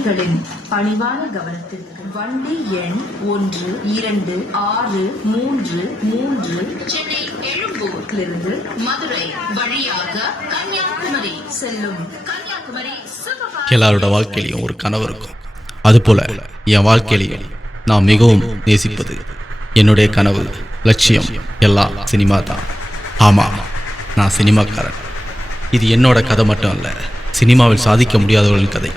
பயணிகளின் பணிவான கவனத்திற்கு வண்டி எண் 1263 சென்னை எழும்பூரிலிருந்து மதுரை வழியாக கன்னியாகுமரி செல்லும் கன்னியாகுமரி எல்லாரோட வாழ்க்கையிலையும் ஒரு கனவு இருக்கும். அதுபோல என் வாழ்க்கையிலையும் நான் மிகவும் நேசிப்பது என்னுடைய கனவு, லட்சியம் எல்லாம் சினிமா தான். ஆமாம், நான் சினிமாக்காரன். இது என்னோட கதை மட்டும் அல்ல, சினிமாவில் சாதிக்க முடியாதவர்களின் கதை.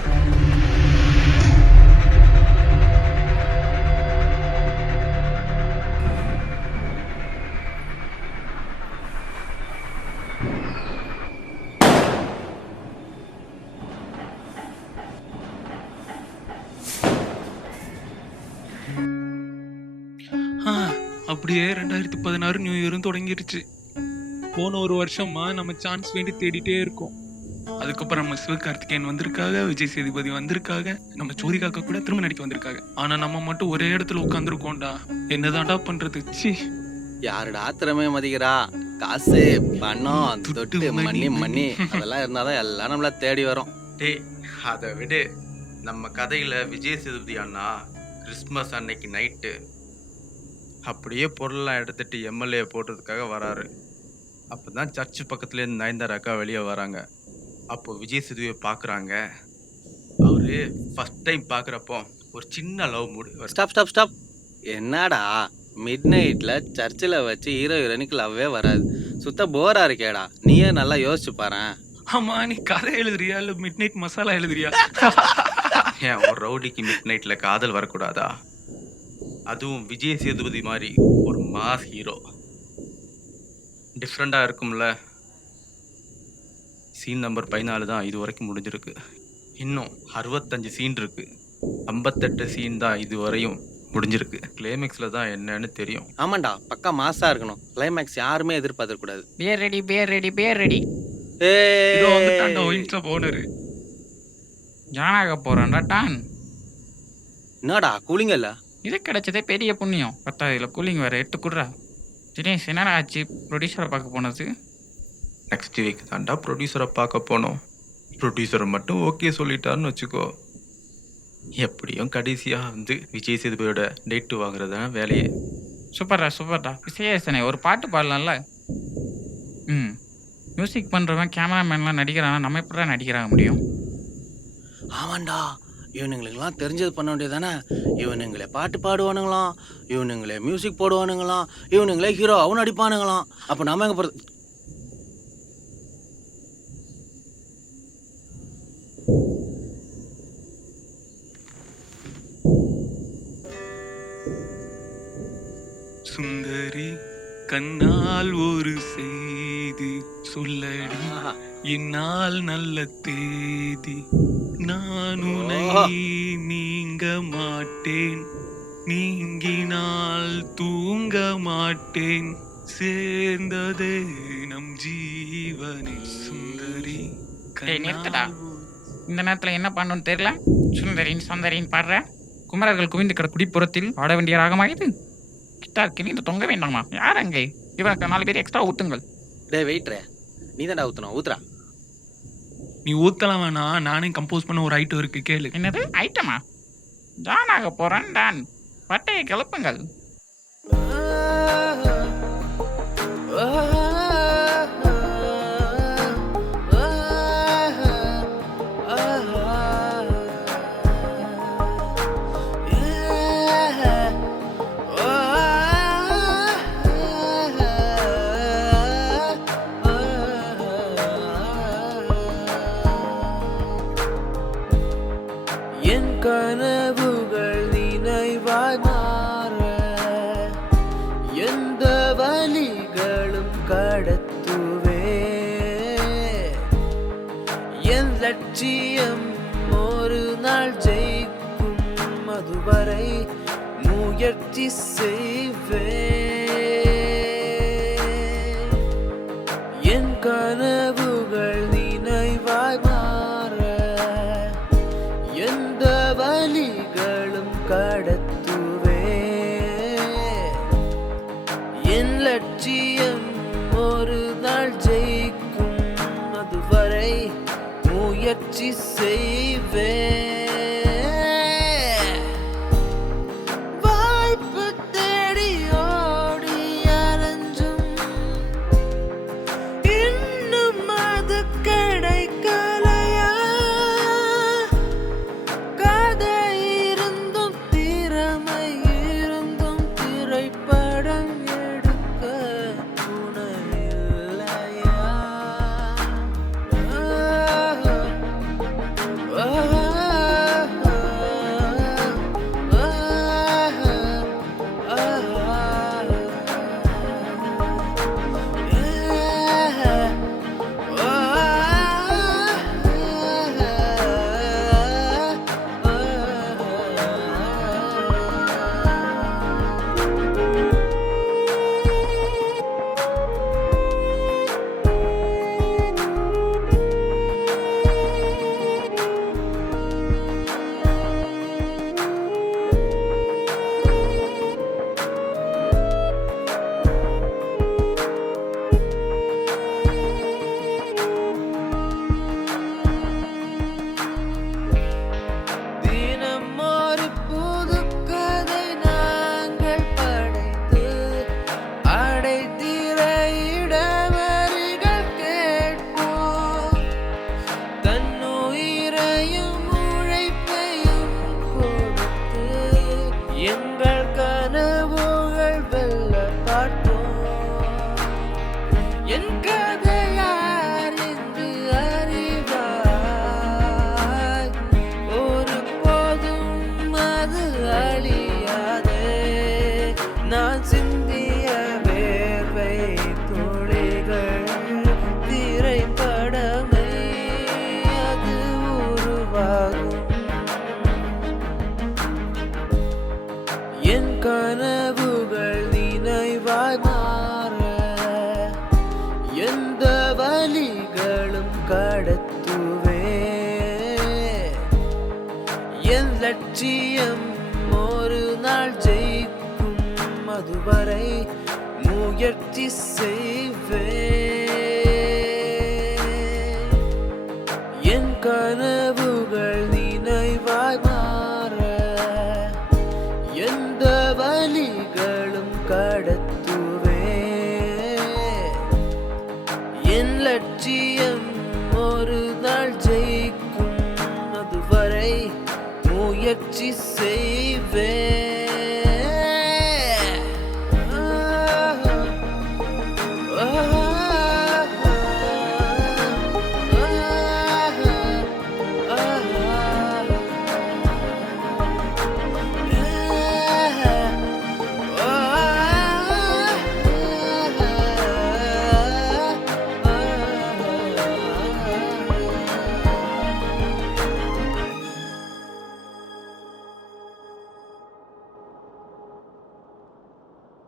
அப்படியே 2016 நியூ இயரும் தொடங்கிருச்சு. போன ஒரு வருஷமா நம்ம சான்ஸ் வேண்டி தேடிட்டே இருக்கோம். அதுக்கப்புறம் நம்ம சிவகார்த்திகேயன் வந்திருக்காங்க, விஜய் சேதுபதி வந்திருக்காங்க, நம்ம சூரிகாக்கா கூட திரும்ப நடிக்க வந்திருக்காங்க. ஆனா நம்ம மட்டும் ஒரே இடத்துல உட்காந்துருக்கோம்டா. என்னதான்டா பண்றது? யாருடா திறமைய மதிக்கிறா? காசு, பணம், தொட்டு மண்ணி அதெல்லாம் இருந்தாதான் எல்லாம் நம்மள தேடி வரும். டேய், அதை விடு. நம்ம கதையில விஜய் சேதுபதி அண்ணா கிறிஸ்மஸ் அன்னைக்கு நைட்டு அப்படியே பொருளெல்லாம் எடுத்துட்டு எம்எல்ஏ போடுறதுக்காக வராரு. அப்போதான் சர்ச்சு பக்கத்துலேருந்து நயன்தாராக்கா வெளியே வராங்க. அப்போ விஜய் சேதுபதியை பார்க்குறாங்க. அவரு ஃபர்ஸ்ட் டைம் பார்க்குறப்போ ஒரு சின்ன லவ் மூடு. ஸ்டாப். என்னடா மிட் நைட்ல சர்ச்சில் வச்சு ஹீரோ ஹீரோனிக்கு லவ்வே வராது. சுத்த போரா இருக்கேடா. நீயே நல்லா யோசிச்சு பாரு. ஆமா, நீ கதை எழுதுறியா இல்ல மிட் நைட் மசாலா எழுதுறியா? ஏன் ஒரு ரவுடிக்கு மிட் நைட்ல காதல் வரக்கூடாதா? அதுவும் விஜய் சேதுபதி மாதிரி ஒரு மாஸ் ஹீரோ. டிஃப்ரெண்டாக இருக்கும்ல. சீன் நம்பர் 14 தான் இது வரைக்கும் முடிஞ்சிருக்கு. இன்னும் 65 சீன் இருக்கு. 58 சீன் தான் இது வரையும் முடிஞ்சிருக்கு. கிளைமேக்ஸில் தான் என்னன்னு தெரியும். ஆமாண்டா, பக்கா மாசா இருக்கணும். கிளைமேக்ஸ் யாருமே எதிர்பார்க்க கூடாது. பேர் ரெடி. இதோ வந்துட்டான்டா ஒயின்ஸ்ல போனரு. ஜானாக போறான்டா டான். என்னடா கூலிங் இல்ல? இது கிடைச்சதே பெரிய புண்ணியம். 10 கூலிங் வேற 8 குடுறா. தினேஷ் என்னடா ஆச்சு ப்ரொடியூசரை பார்க்க போனது? நெக்ஸ்ட் வீக் தாண்டா ப்ரொடியூசரை பார்க்க போனோம். ப்ரொடியூசரை மட்டும் ஓகே சொல்லிட்டாருன்னு வச்சுக்கோ. எப்படியும் கடைசியாக வந்து விஜய் சேதுபதியோட டேட்டு வாங்குறது தான் வேலையே. சூப்பர்டா விசேஷனே, ஒரு பாட்டு பாடலாம்ல? மியூசிக் பண்ணுறவன் கேமராமேன்லாம் நடிக்கிறானா, நம்ம எப்படா நடிக்கிறாங்க முடியும்? ஆமாண்டா, இவனுங்களுக்கெல்லாம் தெரிஞ்சது பண்ண வேண்டியதானே. இவனுங்களே பாட்டு பாடுவானுங்களாம், இவனுங்களே மியூசிக் போடுவானுங்களாம், இவனுங்களே ஹீரோவும் நடிப்பானுங்களாம். அப்போ நாம எங்கே போகிறது? சுந்தரி கண்ணால் ஒரு செய்தி சொல்லடி, என்னால் நல்ல தேதி. நான் உன்னை நீங்க மாட்டேன், நீங்கினால் தூங்க மாட்டேன், சேர்ந்ததே நம் ஜீவனே. சுந்தரி நிறுத்தடா. இந்த நேரத்தில் என்ன பண்ணணும்னு தெரியல. சுந்தரின்னு பாடுற. குமரர்கள் குவிந்து கிட குடிப்புறத்தில் ஆட வேண்டிய ராகமா இது? கிட்டார் கிணிந்து தொங்க வேண்டாமா? யார் அங்கே? இவனுக்கு 4 பேர் எக்ஸ்ட்ரா ஊத்துங்கள். டே வெயிட்ரே, நீ தான்டா ஊற்றணும். ஊத்துறா. நீ ஊத்தலாம் வேணா, நானே கம்போஸ் பண்ண ஒரு ஐட்டம் இருக்கு, கேளு. என்னது ஐட்டமா? ஜானாக போறான் டான். பட்டையை கிளப்புங்கள். கனவுகள் நினைவாய் மாற எந்த வழிகளும் கடத்துவே. என் லட்சியம் ஒரு நாள் ஜெயிக்கும், அதுவரை முயற்சி செய்வே. என் கனவுகள் நினைவாய் மாற எந்த வழிகளும் கடத்துவே. என் லட்சியம் ஒரு நாள் ஜெயிக்கும், அதுவரை முயற்சி செய்வே. நான் சிந்திய வேர்வை துளிகள் திரைப்படமே அது உருவாகும். என் கனவுகள் நினைவாய் மாற எந்த வழிகளும் கடத்துவே. என் லட்சியம் ஒரு நாள் ஜெயிக்கும் அதுவரை முயற்சி செய்வே. என் கனவுகள் நினைவாய் மாற எந்த வழிகளும் கடத்துவே. என் லட்சியம் ஒரு நாள் ஜெயிக்கும் அதுவரை முயற்சி செய்வே.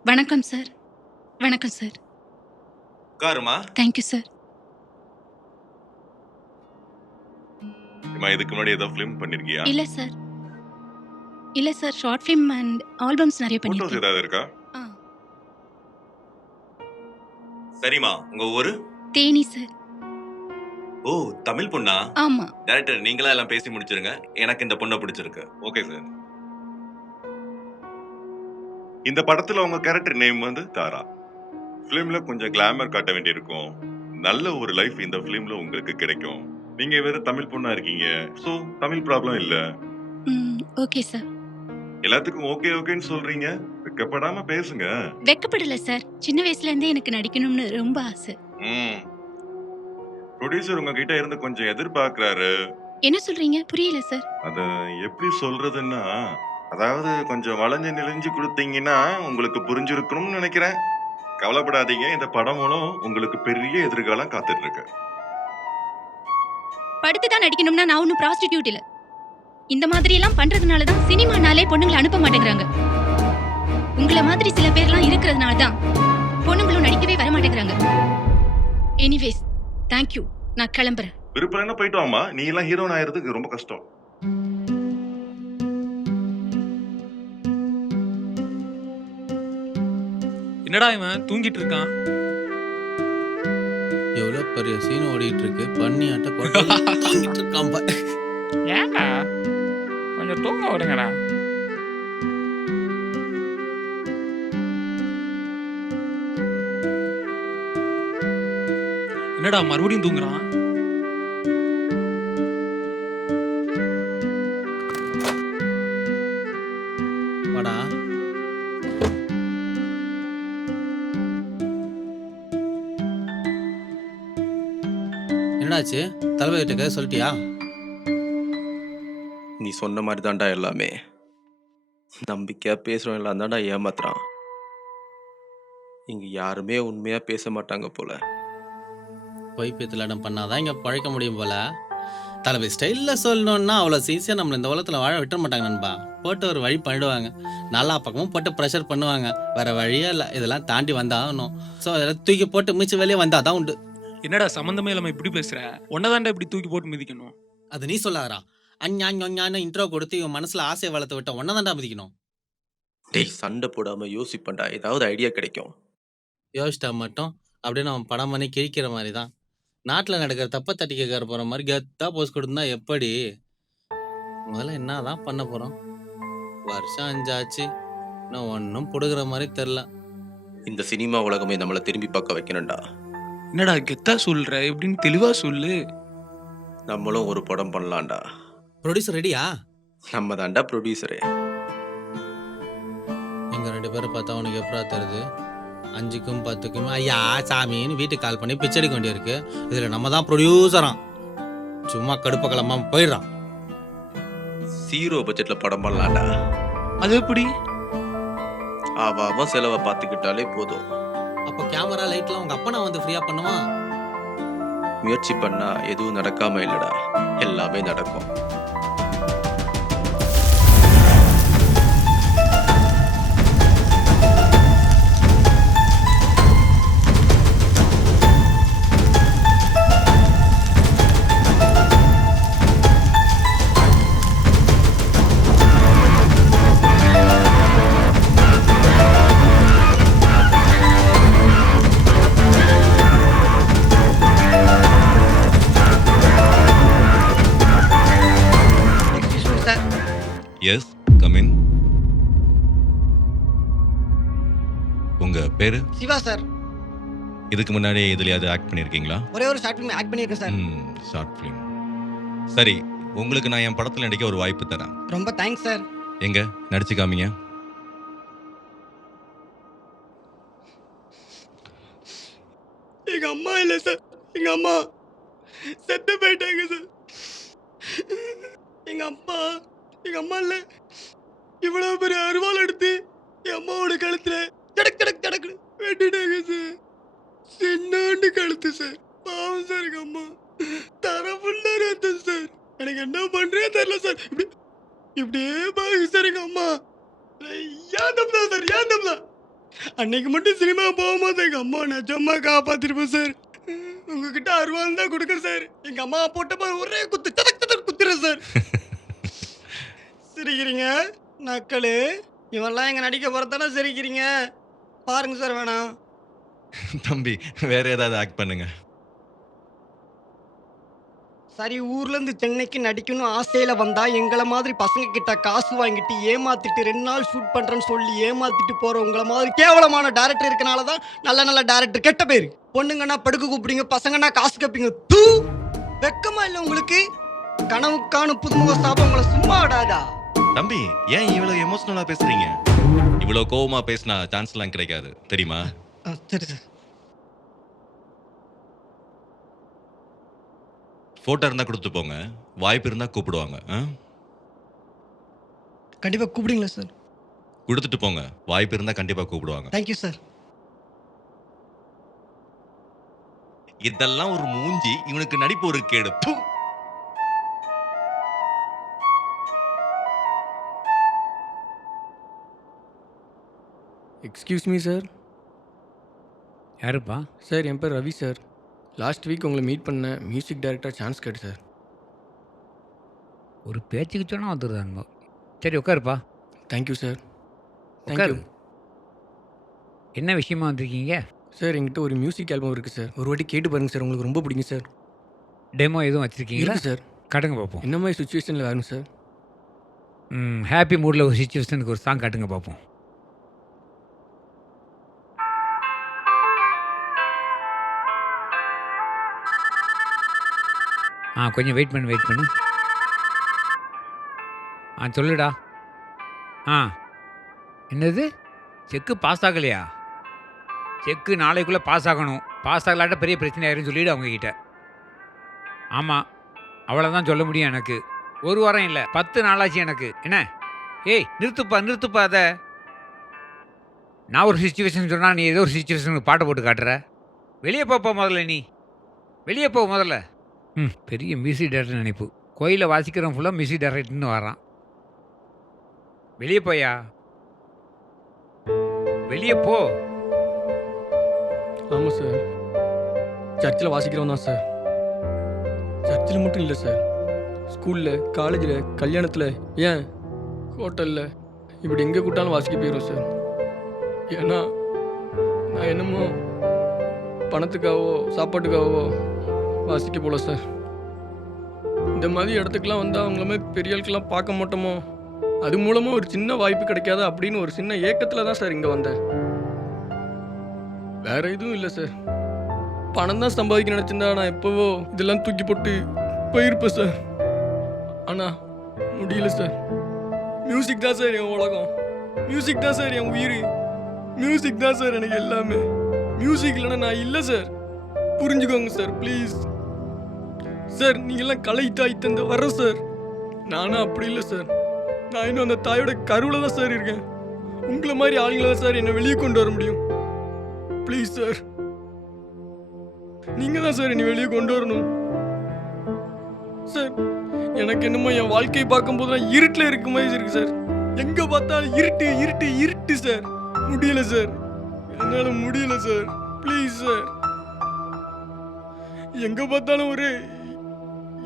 வணக்கம் சார். வணக்கம் சார். உட்காருமா. Thank you sir. அம்மா, இதுக்கு முன்னாடி ஏதோ ஃபிலிம் பண்ணிருக்கியா? இல்ல சார். இல்ல sir, short film and albums நிறைய போட்டோஸ் பண்ணிருக்கேன். ஏதாவது இருக்கா? ஆ, சரிம்மா, உங்க ஊரு? தேனி சார். ஓ, தமிழ் பொண்ணா? ஆமா. டைரக்டர் நீங்களா எல்லாம் பேசி முடிச்சிருங்க. எனக்கு இந்த பொண்ணை பிடிச்சிருக்கு. Okay sir. இந்த படத்துல உங்க கேரக்டர் நேம் வந்து தாரா. ஃபிலிம்ல கொஞ்சம் கிளாமர் காட்ட வேண்டியிருக்கும். நல்ல ஒரு லைஃப் இந்த ஃபிலிம்ல உங்களுக்கு கிடைக்கும். நீங்க வேற தமிழ் பொண்ணா இருக்கீங்க. சோ தமிழ் ப்ராப்ளம் இல்ல. Okay sir. எல்லாத்துக்கும் ஓகே ஓகேன்னு சொல்றீங்க. வெக்கப்படாம பேசுங்க. வெக்கப்படல சார். சின்ன வயசுல இருந்தே எனக்கு நடிக்கணும்னு ரொம்ப ஆசை. ப்ரொடியூசர் உங்ககிட்ட இருந்து கொஞ்சம் எதிர்பார்க்கறாரு. என்ன சொல்றீங்க? புரியல சார். அத எப்படி சொல்றதுன்னா, அதாவது கொஞ்சம் வளைஞ்சு நெளிஞ்சு கொடுத்தீங்கன்னா உங்களுக்கு புரிஞ்சிருக்கணும்னு நினைக்கிறேன். கவலைப்படாதீங்க, இந்த படம் மூலம் உங்களுக்கு பெரிய எதிர்காலம் காத்துட்டு இருக்கு. படுத்து தான் நடிக்கணும்னா நான் ஒன்னும் ப்ராஸ்டிடியூட் இல்ல. இந்த மாதிரி எல்லாம் பண்றதுனால தான் சினிமானாலே பொண்ணுங்களை அனுப்ப மாட்டேங்கிறாங்க. உங்கள மாதிரி சில பேர்லாம் இருக்கிறதுனால தான் பொண்ணுங்களும் நடிக்கவே வர மாட்டேங்கிறாங்க. Anyways, thank you. நான் கிளம்புறேன். விருப்பம் என்ன போயிட்டு வாமா. நீ எல்லாம் ஹீரோயின் ஆயிரதுக்கு ரொம்ப கஷ்டம். என்னடா இவன் தூங்கிட்டு இருக்கான்? எவ்வளோ பெரிய சீன் ஓடிட்டு இருக்கு. பண்ணி ஆட்ட தூங்கிட்டு இருக்கான் பாரு. ஏன்டா கொஞ்சம் தூங்க விடுங்கடா. என்னடா மறுபடியும் தூங்குறான்? வாடா. என்னடாச்சு? தளபதி கிட்ட சொல்லிட்டியா? நீ சொன்ன மாதிரி தான்டா எல்லாமே. நம்பிக்கையா பேசுறவன் எல்லாம் தான்டா ஏமாத்துறான். இங்க யாருமே உண்மையா பேச மாட்டாங்க போல. பொய் பேத்தலாடம் பண்ணாதான் இங்கே பழைக்க முடியும் போல. தளபதி ஸ்டைலில் சொல்லணுன்னா அவ்வளோ சீசியாக நம்மளை இந்த உலகத்தில் வாழ விட்டுற மாட்டாங்க நண்பா. போட்டு ஒரு வழி பண்ணிடுவாங்க. நல்லா பக்கமும் போட்டு ப்ரெஷர் பண்ணுவாங்க. வேற வழியே இல்லை. இதெல்லாம் தாண்டி வந்தாகணும். ஸோ அதெல்லாம் தூக்கி போட்டு மிச்சம் வெளியே வந்தால் தான் உண்டு. என்னடா சம்மந்தமே இல்லாம இப்படி பேசுற? ஒன்னதாண்டா இப்படி தூக்கி போட்டு மிதிக்கணும். அது நீ சொல்லாதரா. அஞ்ஞான்னு இன்ட்ரோ கொடுத்து இவன் மனசுல ஆசையை வளர்த்து விட்ட ஒன்னதாண்டா மிதிக்கணும். டேய், சண்டை போடாம யோசிப்பண்டா, ஏதாவது ஐடியா கிடைக்கும். யோசிச்சா மட்டும் அப்படின்னு அவன் படம் பண்ணி கிழிக்கிற மாதிரி தான். நாட்டில் நடக்கிற தப்பை தட்டி கேட்கற போகிற மாதிரி கெத்தாக போஸ்ட் கொடுத்தா எப்படி? முதல்ல என்ன தான் பண்ண போகிறோம்? வருஷம் 5 ஆச்சு. இன்னும் ஒன்றும் பிடுங்குற மாதிரி தெரில. இந்த சினிமா உலகமே நம்மளை திரும்பி பார்க்க வைக்கணும்டா. என்னடா கெத்தா சொல்ற? எப்படின்னு தெளிவா சொல்லு. நம்மளும் ஒரு படம் பண்ணலாம்டா. ப்ரொடியூசர் ரெடியா? நம்ம தான்டா ப்ரொடியூசரே. எங்கள் 2 பேரை பார்த்தா உனக்கு எப்படா தருது? 5க்கும் 10க்கும் ஐயா சாமின்னு வீட்டுக்கு கால் பண்ணி பிச்சை எடுக்க வேண்டியிருக்கு. இதில் நம்ம தான் ப்ரொடியூசரான். சும்மா கடுப்ப கிளம்பாம போயிடுறான். 0 பட்ஜெட்ல படம் பண்ணலாம்டா. அது எப்படி? அவன் செலவை பார்த்துக்கிட்டாலே போதும். அப்போ கேமரா லைட்லாம் உங்க அப்பா நான் வந்து ஃப்ரீயா பண்ணுவான். முயற்சி பண்ணா எதுவும் நடக்காம இல்லடா, எல்லாமே நடக்கும். Yes, come in. உங்க பேரு? சிவா சார். இதுக்கு முன்னாடி இதுலயாவது ஆக்ட் பண்ணிருக்கீங்களா? ஒரே ஒரு ஷார்ட் ஃபிலிம் ஆக்ட் பண்ணியிருக்கேன் சார். Short film. சரி, உங்களுக்கு நான் என் படத்துல நடிக்க ஒரு வாய்ப்பு தரேன். ரொம்ப தேங்க்ஸ் சார். எங்க நடிச்சு காமிங்க. எங்க அம்மா இல்லை சார், எங்க அம்மா செத்து போயிட்டாங்க சார். எங்க அம்மா இல்லை, இவ்வளவு பெரிய அருவாள் எடுத்து என் அம்மாவோட கழுத்துல தடக் தடக் தடக்கு வெட்டிட்டாங்க சார். சின்னாண்டு கழுத்து சார். பாவம் சார், எங்க அம்மா தர ஃபுல்லா ரத்தம் சார். எனக்கு என்ன பண்றே தெரியல சார். இப்படியே பாருங்க சார் எங்க அம்மா. ஏன் தப்பு சார், ஏன் தப்பு. அன்னைக்கு மட்டும் சினிமா போகும்போது எங்க அம்மா நிஜமா காப்பாத்திருப்பேன் சார். உங்ககிட்ட அருவாள் தான் கொடுக்குறேன் சார். எங்க அம்மா போட்ட ஒரே குத்து தடக் தடக் குத்துறேன் சார். சிரிக்கிறீங்க நக்களு. இவெல்லாம் எங்க நடிக்க போறதானே சிரிக்கிறீங்க. பாருங்க சார், வேணாம். தம்பி, வேற ஏதாவது ஆக்ட் பண்ணுங்க. சரி, ஊர்ல இருந்து சென்னைக்கு நடிக்கணும் ஆசையில வந்தா எங்களை மாதிரி பசங்க கிட்ட காசு வாங்கிட்டு ஏமாத்திட்டு 2 நாள் ஷூட் பண்றேன்னு சொல்லி ஏமாத்திட்டு போற உங்களை மாதிரி கேவலமான டைரக்டர் இருக்கனாலதான் நல்ல நல்ல டைரக்டர் கெட்ட பேரு. பொண்ணுங்கன்னா படுக்க கூப்பிடுங்க, பசங்கன்னா காசு கேப்பீங்க. தூ, வெக்கமா இல்ல உங்களுக்கு? கனவுக்கான புதுமுக ஸ்தாபம் உங்களை சும்மா விடாதா? தம்பி, ஏன் இவ்வளவு எமோஷனலா பேசுறீங்க? இவ்வளவு கோவமா பேசினா சான்ஸ் எல்லாம் கிடைக்காது, தெரியுமா? சரி சார். போட்டோ இருந்தா கொடுத்து போங்க, வாய்ப்பு இருந்தா கூப்பிடுவாங்க. கண்டிப்பா கூப்பிடுங்களா சார்? கொடுத்துட்டு போங்க, வாய்ப்பு இருந்தா கண்டிப்பா கூப்பிடுவாங்க. Thank you sir. இதெல்லாம் ஒரு மூஞ்சி, இவனுக்கு நடிப்பு ஒரு கேடு. ப்பு. Excuse me sir. யாருப்பா? சார், என் பேர் ரவி சார். லாஸ்ட் வீக் உங்களை மீட் பண்ண மியூசிக் டைரக்டர் சான்ஸ் கேட்டு சார். ஒரு பேச்சுக்கு சொன்னால் வந்துடுதாங்க. சரி, உட்காருப்பா. Thank you sir. உட்காரு. தேங்க்யூ என்ன விஷயமா வந்திருக்கீங்க? சார், என்கிட்ட ஒரு மியூசிக் ஆல்பம் இருக்குது சார். ஒரு வாட்டி கேட்டு பாருங்கள் சார், உங்களுக்கு ரொம்ப பிடிக்கும் சார். டெமோ எதுவும் வச்சுருக்கீங்களா? இருக்கு சார். காட்டுங்க பார்ப்போம். என்ன மாதிரி சுச்சுவேஷனில் வேணும் சார்? ஹாப்பி மூடில் ஒரு சுச்சுவேஷனுக்கு ஒரு சாங் காட்டுங்க பார்ப்போம். கொஞ்சம் வெயிட் பண்ணு. சொல்லுடா. என்னது, செக்கு பாஸ் ஆகலையா? செக்கு நாளைக்குள்ளே பாஸ் ஆகணும். பாஸ் ஆகலாட்ட பெரிய பிரச்சனை ஆயிருன்னு சொல்லிவிடு அவங்கக்கிட்ட. ஆமாம், அவ்வளோதான் சொல்ல முடியும். எனக்கு 1 வாரம் இல்லை, 10 நாளாச்சு எனக்கு. என்ன? ஏய், நிறுத்துப்பா அதை. நான் ஒரு சுச்சுவேஷன் சொன்னால் நீ ஏதோ ஒரு சுச்சுவேஷனுக்கு பாட்டை போட்டு காட்டுற. வெளியே போப்பா முதல்ல, நீ வெளியே போ முதல்ல. பெரிய மியூசிக் டைரக்டர் நினைப்பு. கோயிலில் வாசிக்கிறவன் ஃபுல்லாக மியூசிக் டைரக்டர்னு வரான். வெளியே போயா, வெளியே போ. ஆமாம் சார், சர்ச்சில் வாசிக்கிறோம் தான் சார். சர்ச்சில் மட்டும் இல்லை சார், ஸ்கூலில், காலேஜில், கல்யாணத்தில், ஏன் ஹோட்டலில், இப்படி எங்கே கூட்டாலும் வாசிக்க போயிடும் சார். ஏன்னா நான் என்னமோ பணத்துக்காகவோ சாப்பாட்டுக்காகவோ வாசிக்க போல சார். இந்த மாதிரி இடத்துக்குலாம் வந்தால் அவங்கள மாதிரி பெரிய ஆட்கள்லாம் பார்க்க மாட்டோமோ, அது மூலமாக ஒரு சின்ன வாய்ப்பு கிடைக்காதா அப்படின்னு ஒரு சின்ன ஏக்கத்தில் தான் சார் இங்கே வந்தேன். வேற எதுவும் இல்லை சார். பணம் தான் சம்பாதிக்க நினச்சிருந்தா நான் எப்போவோ இதெல்லாம் தூக்கி போட்டு போயிருப்பேன் சார். ஆனால் முடியல சார். மியூசிக் தான் சார் என் உலகம், மியூசிக் தான் சார் என் உயிர், மியூசிக் தான் சார் எனக்கு எல்லாமே. மியூசிக் இல்லைன்னா நான் இல்லை சார். புரிஞ்சுக்கோங்க சார், ப்ளீஸ் சார். நீங்கள்லாம் கலை தாய் தந்த வர சார். நானும் அப்படி இல்லை சார். நான் இன்னும் அந்த தாயோட கருவில் தான் சார் இருக்கேன். உங்களை மாதிரி ஆளுங்கள தான் சார் என்னை வெளியே கொண்டு வர முடியும். ப்ளீஸ் சார், நீங்க தான் சார் என்னை வெளியே கொண்டு வரணும் சார். எனக்கு என்னமோ என் வாழ்க்கையை பார்க்கும்போது நான் இருட்டில் இருக்க மாதிரி இருக்கு சார். எங்க பார்த்தாலும் இருட்டு இருட்டு இருட்டு சார். முடியல சார், என்னால முடியல சார். ப்ளீஸ் சார், எங்க பார்த்தாலும் ஒரு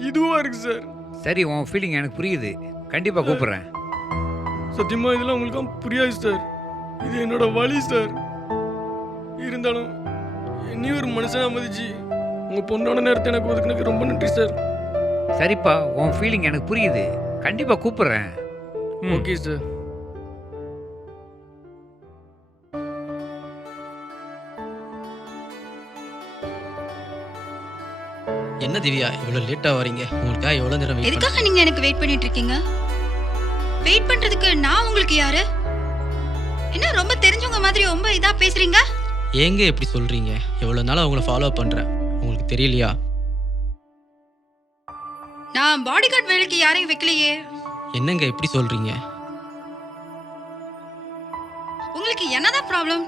இதுவா இருக்கு சார். சரி, உன் ஃபீலிங் எனக்கு புரியுது. கண்டிப்பாக கூப்பிட்றேன். சத்தியமா இதெல்லாம் உங்களுக்கு புரியாது சார். இது என்னோட வழி சார். இருந்தாலும் நீ ஒரு மனுஷனா மதிச்சு உங்க பொண்ணோட நேரத்தை எனக்கு ஒதுக்குனதுக்கு ரொம்ப நன்றி சார். சரிப்பா, உன் ஃபீலிங் எனக்கு புரியுது. கண்டிப்பாக கூப்பிட்றேன். Okay sir. என்ன திவ்யா இவ்வளோ லேட்டாக வரீங்க? உங்களுக்காக எவ்வளோ நேரம் வெயிட் எதுக்காக நீங்க எனக்கு வெயிட் பண்ணிட்டு இருக்கீங்க? வெயிட் பண்றதுக்கு நான் உங்களுக்கு யாரு? என்ன ரொம்ப தெரிஞ்சவங்க மாதிரி ரொம்ப இதா பேசுறீங்க? ஏங்க எப்படி சொல்கிறீங்க? எவ்வளோ நாள் அவங்கள ஃபாலோ பண்ணுறேன், உங்களுக்கு தெரியலையா? நான் பாடி கார்டு வேலைக்கு யாரையும் வைக்கலையே. என்னங்க எப்படி சொல்கிறீங்க? உங்களுக்கு என்னதான் ப்ராப்ளம்?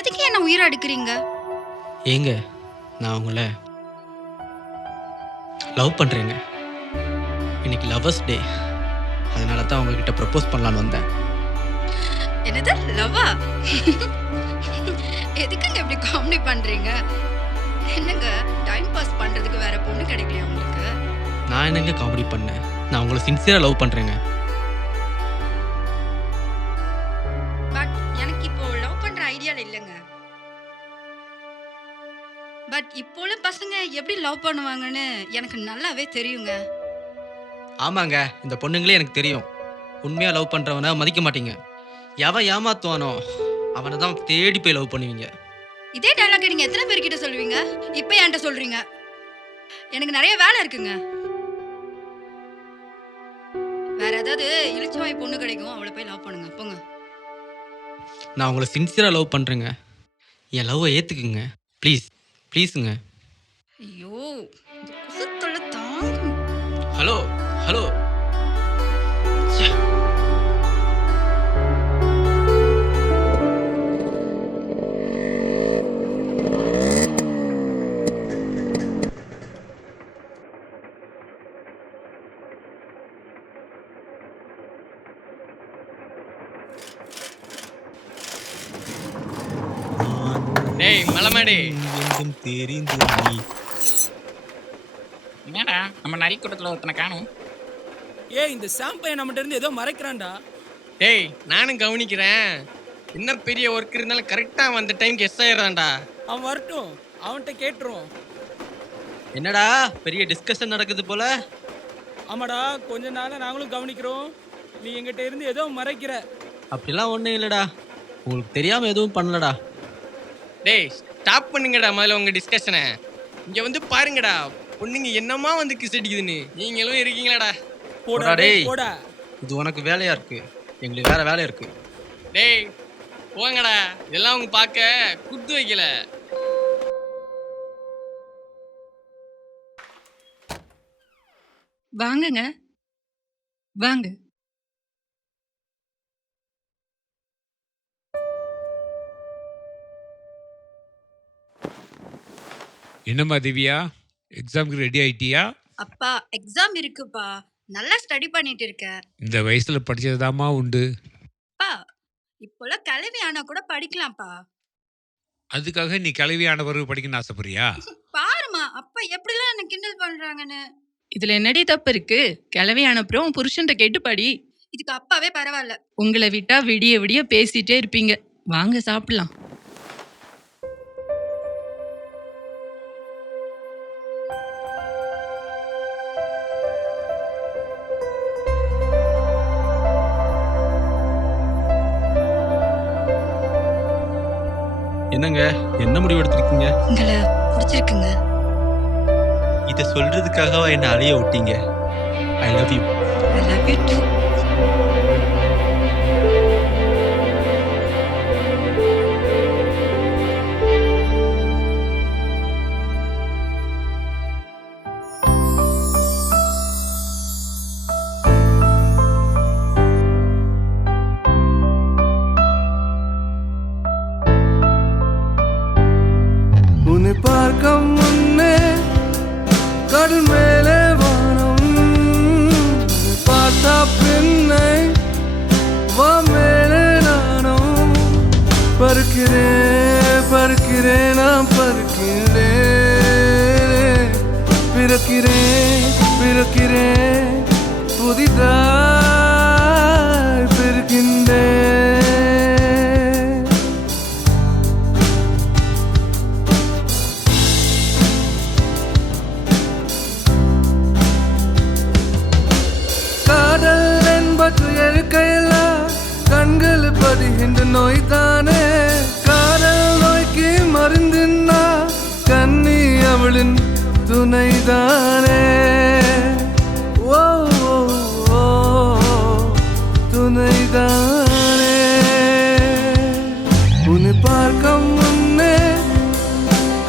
எதுக்கு என்ன உயிரை எடுக்கிறீங்க? ஏங்க நான் உங்களை லவ் பண்ணுறேங்க. இன்னைக்கு லவ்வர்ஸ் டே, அதனால தான் உங்ககிட்ட ப்ரப்போஸ் பண்ணலான்னு வந்தேன். என்னது லவ்வா? எதுக்குங்க இப்படி காமெடி பண்றீங்க? என்னங்க டைம் பாஸ் பண்றதுக்கு வேற பொண்ணு கிடைக்கலையா உங்களுக்கு? நான் என்னங்க காமெடி பண்ணேன்? நான் உங்களை சின்சியராக லவ் பண்ணுறேங்க. பட் எனக்கு இப்போ லவ் பண்ற ஐடியால இல்லைங்க. பட் இப்போ உள்ள பசங்க எப்படி லவ் பண்ணுவாங்கன்னு எனக்கு நல்லாவே தெரியுங்க. ஆமாங்க, இந்த பொண்ணுங்களே எனக்கு தெரியும். உண்மையாக லவ் பண்ணுறவனை மதிக்க மாட்டீங்க. எவன் ஏமாத்துவானோ அவனை தான் தேடி போய் லவ் பண்ணுவீங்க. இதே டயலாக் நீங்க எத்தனை பேர்கிட்ட சொல்லுவீங்க? இப்போ என்கிட்ட சொல்றீங்க. எனக்கு நிறைய வேலை இருக்குங்க. வேற ஏதாவது இளிச்சவாய் பொண்ணு கிடைக்கும், அவளை போய் லவ் பண்ணுங்க போங்க. நான் உங்களை சின்சியராக லவ் பண்ணுறேங்க. என் லவ்வை ஏற்றுக்குங்க ப்ளீஸ். ப்ளீஸுங்க. ஐயோ, இந்த குசுத்தொல்லை தாங்க. Hello hello. டேய் மலமாடி, என்னடா நம்ம நரிக்கூட்டத்தில் ஒருத்தனை காணும். ஏய் இந்த சாம்பையை நம்மகிட்ட இருந்து ஏதோ மறைக்கிறான்டா. டேய் நானும் கவனிக்கிறேன். என்ன பெரிய ஒர்க் இருந்தாலும் கரெக்டாக வந்த டைம்க்கு எஸ் ஆயிடுறான்டா. அவன் வரட்டும், அவன்கிட்ட கேட்டுருவோம். என்னடா பெரிய டிஸ்கஷன் நடக்குது போல? ஆமாடா, கொஞ்ச நாளாக நாங்களும் கவனிக்கிறோம். நீ எங்கிட்ட இருந்து ஏதோ மறைக்கிற. அப்படிலாம் ஒன்றும் இல்லைடா, உங்களுக்கு தெரியாமல் எதுவும் பண்ணலடா. டேய் ஸ்டாப் பண்ணுங்கடா முதல்ல உங்கள் டிஸ்கஷனை. இங்கே வந்து பாருங்கடா, பொண்ணுங்க என்னமா வந்து கிஸ் அடிக்குதுன்னு. நீங்களும் இருக்கீங்களாடா? போடா டேய், இது உனக்கு வேலையா இருக்கு, எங்களுக்கு வேற வேலை இருக்கு. டேய் போங்கடா, இதெல்லாம் அவங்க பார்க்க குத்து வைக்கல. வாங்கங்க வாங்க. என்னம்மா திவ்யா, எக்ஸாமுக்கு ரெடி ஆயிட்டியா? அப்பா எக்ஸாம் இருக்குப்பா, நல்லா ஸ்டடி பண்ணிட்டு இருக்கேன். இந்த வயசுல படிச்சதுதாம்மா உண்டு. அப்பா இப்போலாம் கிளவி ஆனா கூட படிக்கலாம்ப்பா. அதுக்காக நீ கிளவியான பிறகு படிக்கணும்னு ஆசைப்படுறியா? பாருமா அப்பா எப்படிலாம் என்ன கிண்டல் பண்றாங்கன்னு. இதுல என்னடி தப்பு இருக்கு? கிளவி அனுப்புறோம் புருஷன்ட்ட கேட்டு படி. இதுக்கு அப்பாவே பரவாயில்ல. உங்களை விட்டா விடிய விடிய பேசிட்டே இருப்பீங்க. வாங்க சாப்பிடலாம். என்னங்க என்ன முடிவு எடுத்திருக்கீங்க? உங்களை பிடிச்சிருக்குங்க. இதை சொல்றதுக்காகவா என்ன அழிய விட்டீங்க? I love you. I love you too. உன்னை பார்க்க முன்னே கடல் மேலே வானம், உன்னை பார்த்தா பின்னை வா மேலே நானும். பறக்கிறேன் பறக்கிறேன் நான் பறக்கிறேன், பிறக்கிறேன் பிறக்கிறேன் புதிதாய் பிறக்கின்றேன். காதல் என்பது எழுக்கையில கண்கள் பதிகின்ற நோய் தானே, காதல் நோய்க்கு மருந்துன்னா கண்ணி அவளின் துணைதானே. ஓ ஓ, ஓ, துணைதானே. உன்னை பார்க்க முன்னே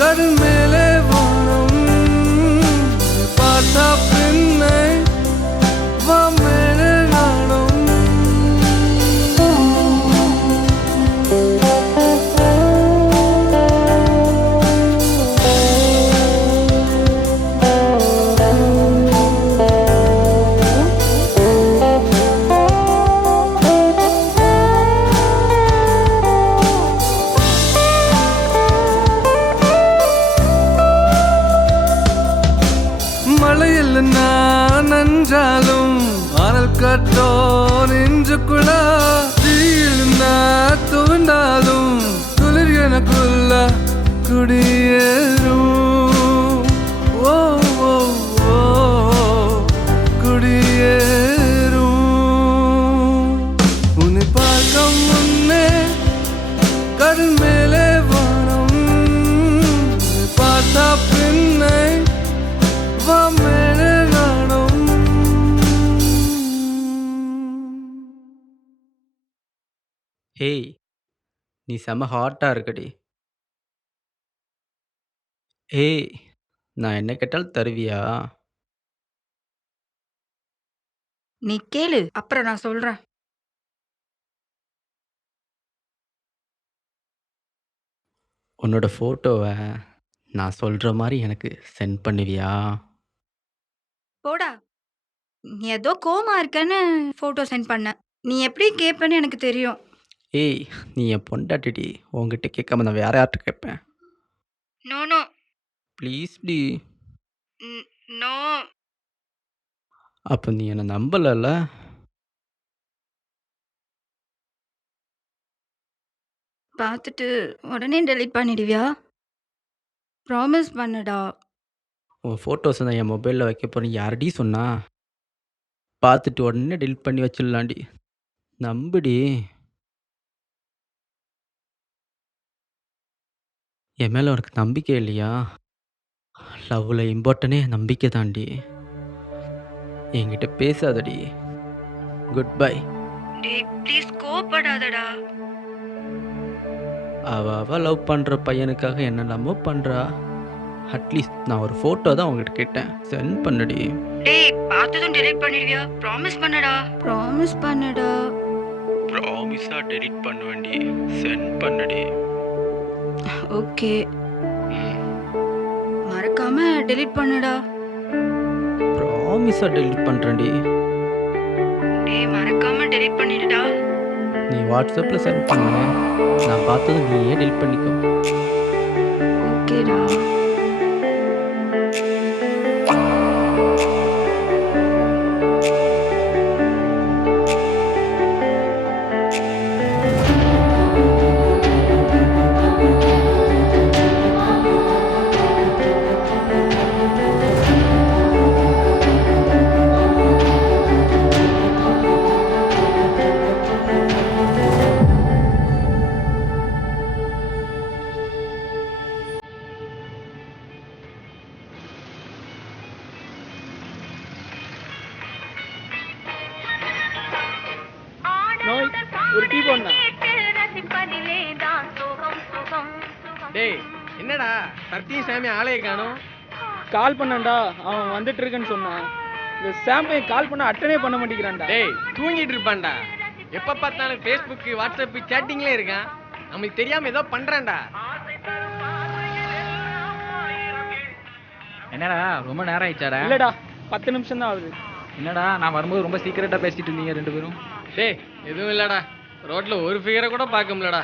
கடல் மேலே வானம், உன்னை பார்த்தா பின்னை வா மேலே நானும். மழையில் நான் நஞ்சாலும் அனல் கட்டோ நெஞ்சுக்குள்ள, தீயில் நான் துவண்டாலும் குளிர் எனக்குள்ள குடியேறும். ஓ ஓ ஓ, குடியேறும். உன்னை பார்க்க முன்னே கடல் மேலே வானம், உன்னை பார்த்தா பின்னை வா மேலே நானும். ஏய், நீ செம ஹாட்டாக இருக்கடி. ஏய், நான் என்ன கேட்டாலும் தருவியா? நீ கேளு, அப்புறம் நான் சொல்றேன். உன்னோட ஃபோட்டோவை நான் சொல்கிற மாதிரி எனக்கு சென்ட் பண்ணுவியா? போடா, நீ ஏதோ கோமா இருக்கன்னு ஃபோட்டோ சென்ட் பண்ண. நீ எப்படி கேட்பேன்னு எனக்கு தெரியும். ஏய், நீ என் பொண்டாட்டிடி, உங்ககிட்ட கேட்காம நான் வேற யார்கிட்ட கேட்பேன்? நோ நோ ப்ளீஸ் டி. நோ. அப்போ நீ என்னை நம்பலல்ல? பார்த்துட்டு உடனே டெலீட் பண்ணிடுவியா? ப்ராமிஸ் பண்ணுடா. உன் ஃபோட்டோஸ் நான் என் மொபைலில் வைக்க போகிறேன் யாரடி சொன்னா? பார்த்துட்டு உடனே டெலிட் பண்ணி வச்சிடலாண்டி. நம்புடி. என் மேலே உனக்கு நம்பிக்கை இல்லையா? லவ்வில் இம்பார்ட்டனே நம்பிக்கை தாண்டி. என்கிட்ட பேசாதடி. Good bye. டேய் ப்ளீஸ் கோபப்படாதடா. அவ லவ் பண்ணுற பையனுக்காக என்னெல்லாமோ பண்ணுறா. அட்லீஸ்ட் நான் ஒரு ஃபோட்டோ தான் உங்ககிட்ட கேட்டேன், சென்ட் பண்ணுடி. டேய் பார்த்ததும் டெலீட் பண்ணிடுவியா? ப்ராமிஸ் பண்ணுடா. ப்ராமிஸ் பண்ணுடா. ப்ராமிஸாக டெலிட் பண்ணுவேண்டி, சென்ட் பண்ணுடி. ஓகே, மறக்காம டெலீட் பண்ணுடா. ப்ராமிஸாக டெலிட் பண்ணுறேன்டி. டேய் மறக்காம டெலீட் பண்ணிடுடா. நீ வாட்ஸ்அப்பில் சென்ட் பண்ண, நான் பார்த்ததும் நீயே டெலிட் பண்ணிக்கோ. ஓகேடா. ஒரு டீ போடா. டேய் என்னடா சத்தியும் சாமி ஆளைய காணோம்? கால் பண்ணான்டா, அவன் வந்துட்டு இருக்கேன்னு சொன்னான். இந்த சாம்பை கால் பண்ண அட்டனே பண்ண மாட்டேங்கிறான்டா. டேய் தூங்கிட்டு இருப்பான்டா. எப்ப பார்த்தாலும் ஃபேஸ்புக் வாட்ஸ்அப் சேட்டிங்ல இருக்கான். நமக்கு தெரியாம ஏதோ பண்றான்டா. என்னடா ரொம்ப நேரம் ஆயிடுச்சாடா? இல்லடா 10 நிமிஷம் தான் ஆகுது. என்னடா நான் வரும்போது ரொம்ப சீக்கிரட்டா பேசிட்டு இருந்தீங்க 2 பேரும். டேய் எதுவும் இல்லடா, ரோட்ல ஒரு ஃபிகரை கூட பார்க்க முடியலடா.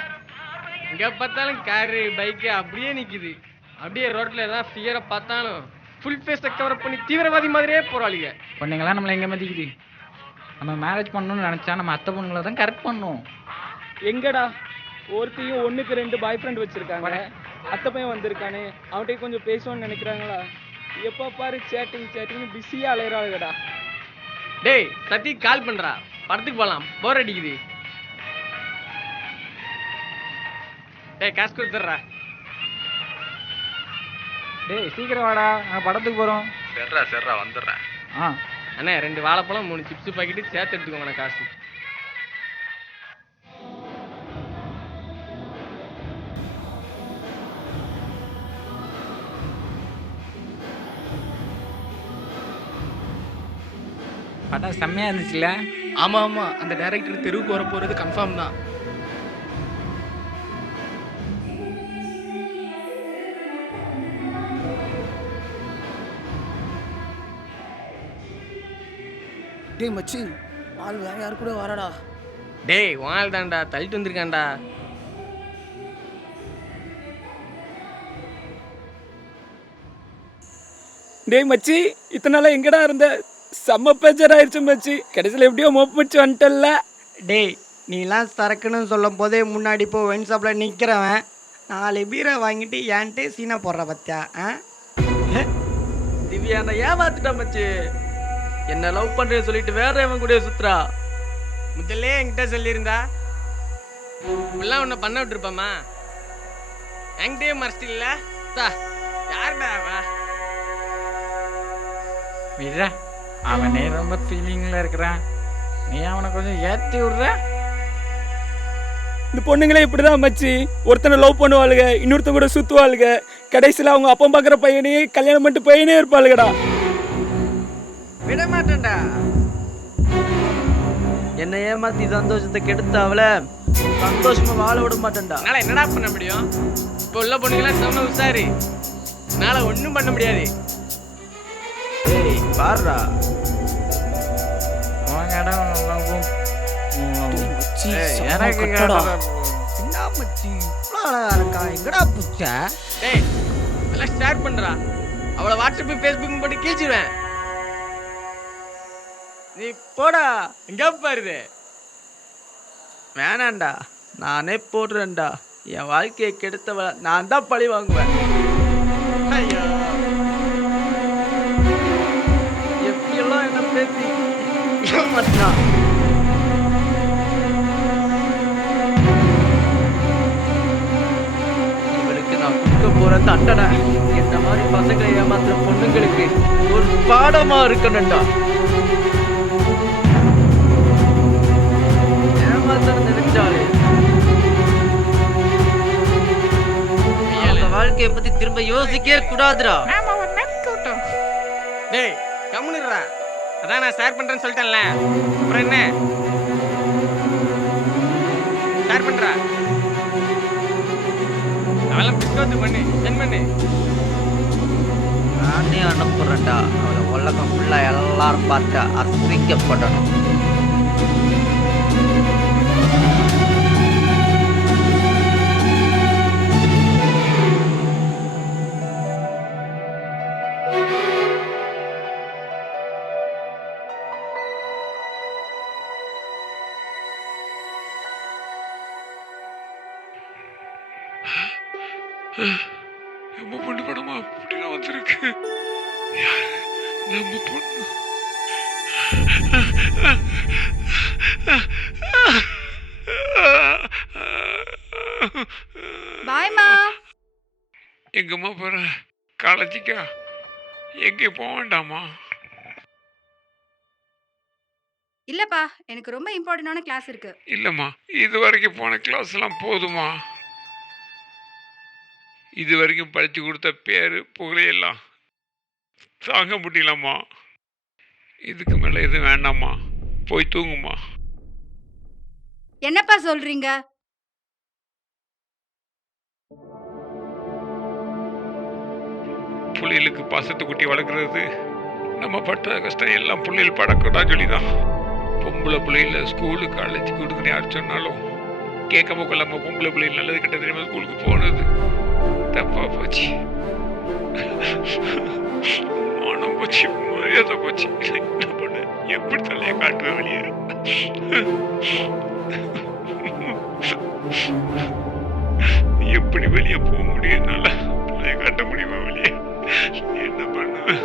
எங்க பார்த்தாலும் காரு பைக்கு அப்படியே நிக்குது. அப்படியே ரோட்ல ஏதாவது ஃபிகரை பார்த்தாலும் ஃபுல் ஃபேஸை கவர் பண்ணி தீவிரவாதி மாதிரியே போறாளிங்க. பொண்ணுங்களாம் நம்மளை எங்க மதிக்குது? நம்ம மேரேஜ் பண்ணணும்னு நினைச்சா நம்ம அத்தை பொண்ணுங்களை தான் கரெக்ட் பண்ணணும். எங்கடா ஒருத்தையும் 1க்கு 2 பாய் ஃப்ரெண்ட் வச்சிருக்காங்க. அத்தை பையன் வந்திருக்கானே அவன்கிட்ட கொஞ்சம் பேசுவோன்னு நினைக்கிறாங்களா? எப்போ பாரு சேட்டிங் பிஸியா அலையறாளுடா. டேய் சத்தி கால் பண்றா, படத்துக்கு போலாம், போர் அடிக்குது. டேய் காசு கொடுத்துட்றா. டேய் சீக்கிரம் வாடா, நான் படத்துக்கு போறோம். சரிடா வந்துடுறேன். அண்ணே 2 வாழைப்பழம் 3 சிப்ஸ் பாக்கெட்டு சேர்த்து எடுத்துக்கோங்க காசு. படம் செம்மையா இருந்துச்சுல்ல? ஆமா அந்த டைரக்டர் தெருவுக்கு வர போறது கன்ஃபார்ம் தான். டேய் மச்சி, ஆள் வேற யாரு கூட வரடா. டேய் வாள் தான்டா, தள்ளிட்டு வந்திருக்கான்டா. டேய் மச்சி, இத்தனை நாளா எங்கடா இருந்த? செம்ம பேச்சர் ஆயிடுச்சு மச்சி. கடைசியில் எப்படியோ மோப்பு வச்சு வந்துட்டல்ல. டேய் நீலாம் சரக்குன்னு சொல்லும் போதே முன்னாடி போ ஒயின் ஷாப்பில் நிற்கிறவன் 4 பீரை வாங்கிட்டு ஏன்ட்டு சீனா போடுற பத்தியா? திவ்யா நான் ஏமாத்துட்டா மச்சி. என்ன லவ் பண்றேன்னு சொல்லிட்டு வேற எவன் கூட சுத்துறா. முதல்ல என்கிட்ட சொல்லியிருந்தா இப்பெல்லாம் உன்னை பண்ண விட்டுருப்பாமா? என்கிட்டயே மறைச்சிட்டீங்களா? யாருடா அவன்? விட்றா, அவனே ரொம்ப ஃபீலிங்ல இருக்கிறான், நீ அவனை கொஞ்சம் ஏற்றி விடுற. இந்த பொண்ணுங்களே இப்படிதான் மச்சி. ஒருத்தனை லவ் பண்ணுவாளுங்க, இன்னொருத்த கூட சுத்துவாளுங்க. கடைசியில் அவங்க அப்பா பார்க்குற பையனையே கல்யாணம் பண்ணிட்டு பையனே இருப்பாளுங்கடா. விட மாட்டேன்டா. என்னை ஏமாத்தி சந்தோஷத்தை கெடுத்த அவளை சந்தோஷமா வாழ விட மாட்டேன்டா. என்னால் என்னடா பண்ண முடியும்? இப்போ உள்ள பொண்ணுங்களாம் செம்ம உசாரு. என்னால் ஒன்றும் பண்ண முடியாது. ஏய் பாருடா, உன் இடம் நல்லாவும் எனக்கு என்ன மச்சி இவ்வளோ அழகா இருக்கா? எங்கடா புச்ச? டேய் எல்லாம் ஷேர் பண்ணுறா. அவளை வாட்ஸ்அப்பு ஃபேஸ்புக் போட்டு கீழ்ச்சிடுவேன். நீ போடா. எங்கே பாருது? வேணாண்டா, நானே போடுறேன்டா. என் வாழ்க்கையை கெடுத்தவளை நான் தான் பழி வாங்குவேன். ஐயோ எப்படியெல்லாம் என்ன பேசி ஏமாத்தினான். இவளுக்கு நான் கொடுக்க போற தண்டனை என்ன மாதிரி பசங்களை ஏமாத்துற பொண்ணுங்களுக்கு ஒரு பாடமா இருக்கணும்டா. ஏமாத்தணும் நினைச்சாலே அந்த வாழ்க்கையை பத்தி திரும்ப யோசிக்கவே கூடாதுடா. நாம ஒரு நட்பு கூட்டம். டேய் கம்முனுடுறா. அதான் நான் ஷேர் பண்ணுறேன்னு சொல்லிட்டேன்ல, அப்புறம் என்ன? ஷேர் பண்ணுறா. அவெல்லாம் பிஸ்கோத்து பண்ணு, சென்ட் பண்ணு. நானே அனுப்புறேன்டா. அவளை உலகம் ஃபுல்லா எல்லாரும் பார்த்து அசிங்கப்படணும். நம்ம பொண்ணு படமா அப்படிலாம் வந்திருக்கு. யாரு நம்ம பொண்ணு? பாய்மா. எங்கம்மா போற? காலேஜுக்கா? எங்கே போக வேண்டாமா? இல்லப்பா, எனக்கு ரொம்ப இம்பார்ட்டன்டான கிளாஸ் இருக்கு. இல்லம்மா, இது வரைக்கும் போன கிளாஸ் எல்லாம் போதுமா? இது வரைக்கும் படிச்சு கொடுத்த பேரு புகழையெல்லாம் தாங்க முடியலம்மா. இதுக்கு மேல எது வேண்டாம்மா, போய் தூங்குமா. என்னப்பா சொல்றீங்க? பிள்ளைகளுக்கு பாசத்தை குட்டி வளர்க்குறது நம்ம பட்ட கஷ்டம் எல்லாம் பிள்ளைகள் படக்கூடாது சொல்லிதான் பொம்பளை பிள்ளைகள ஸ்கூலு காலேஜுக்கு விடுங்கன்னு யார் சொன்னாலும் கேட்காம கொள்ளாம பொம்பளை பிள்ளைகள் நல்லது கெட்ட தெரியாம ஸ்கூலுக்கு போனது தப்பா போச்சு. மானம் போச்சு, மரியாதை போச்சு. என்ன பண்ண, எப்படி தலையை காட்டுவேன் வெளியே? எப்படி வெளியே போக முடியும்? என்னால தலையை காட்ட முடியுமா வெளியே? என்ன பண்ணுவேன்?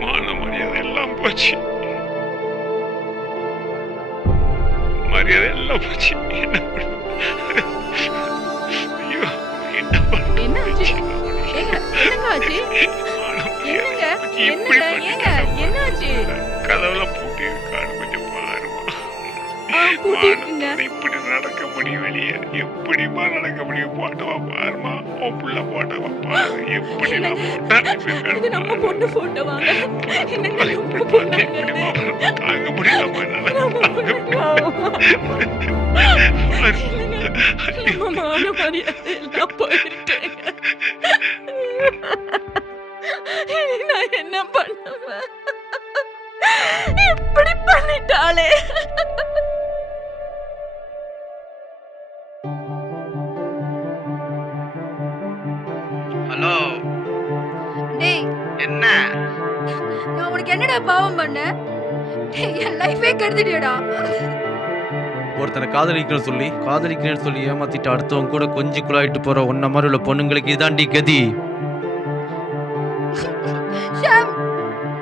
மான மரியாதை எல்லாம் போச்சு, மரியாதை எல்லாம் போச்சு. என்ன பண்ணுவேன்? ஐயோ, என்ன என்னாச்சு? பண்ணுவேன்? ஏங்க, என்னங்க ஆச்சு? என்னங்க? என்னங்க? ஏங்க, என்னாச்சு? கதவெல்லாம் பூட்டி இருக்கான்னு கொஞ்சம் பாருமா. பூட்டிருக்குங்க. இப்படி நடக்க முடியும் வெளியே? எப்படிமா நடக்க முடியும்? போட்டவா பாருமா, உன் புள்ள போட்டவா பாரு. எப்படி நான் இது நம்ம பொண்ணு போட்டோவாங்க. என்னங்க நம்ம பொண்ணாங்க? தாங்க முடியலாமா என்னால? நம்ம மான மரியாதை எல்லாம் போயிட்டேங்க. நான் என்ன பண்ணுவேன்? இப்படி பண்ணிட்டாளே. ஹலோ, டேய், என்ன? நான் உனக்கு என்னடா பாவம் பண்ணேன்? டேய், என் லைஃபே கெடுத்துட்டியடா. ஒருத்தனை காதலிக்கிறேன்னு சொல்லி ஏமாத்திட்டு அடுத்தவங்க கூட கொஞ்சி குழாயிட்டு போற உன்ன மாதிரி உள்ள பொண்ணுங்களுக்கு இதாண்டி கதி. ஷாம்,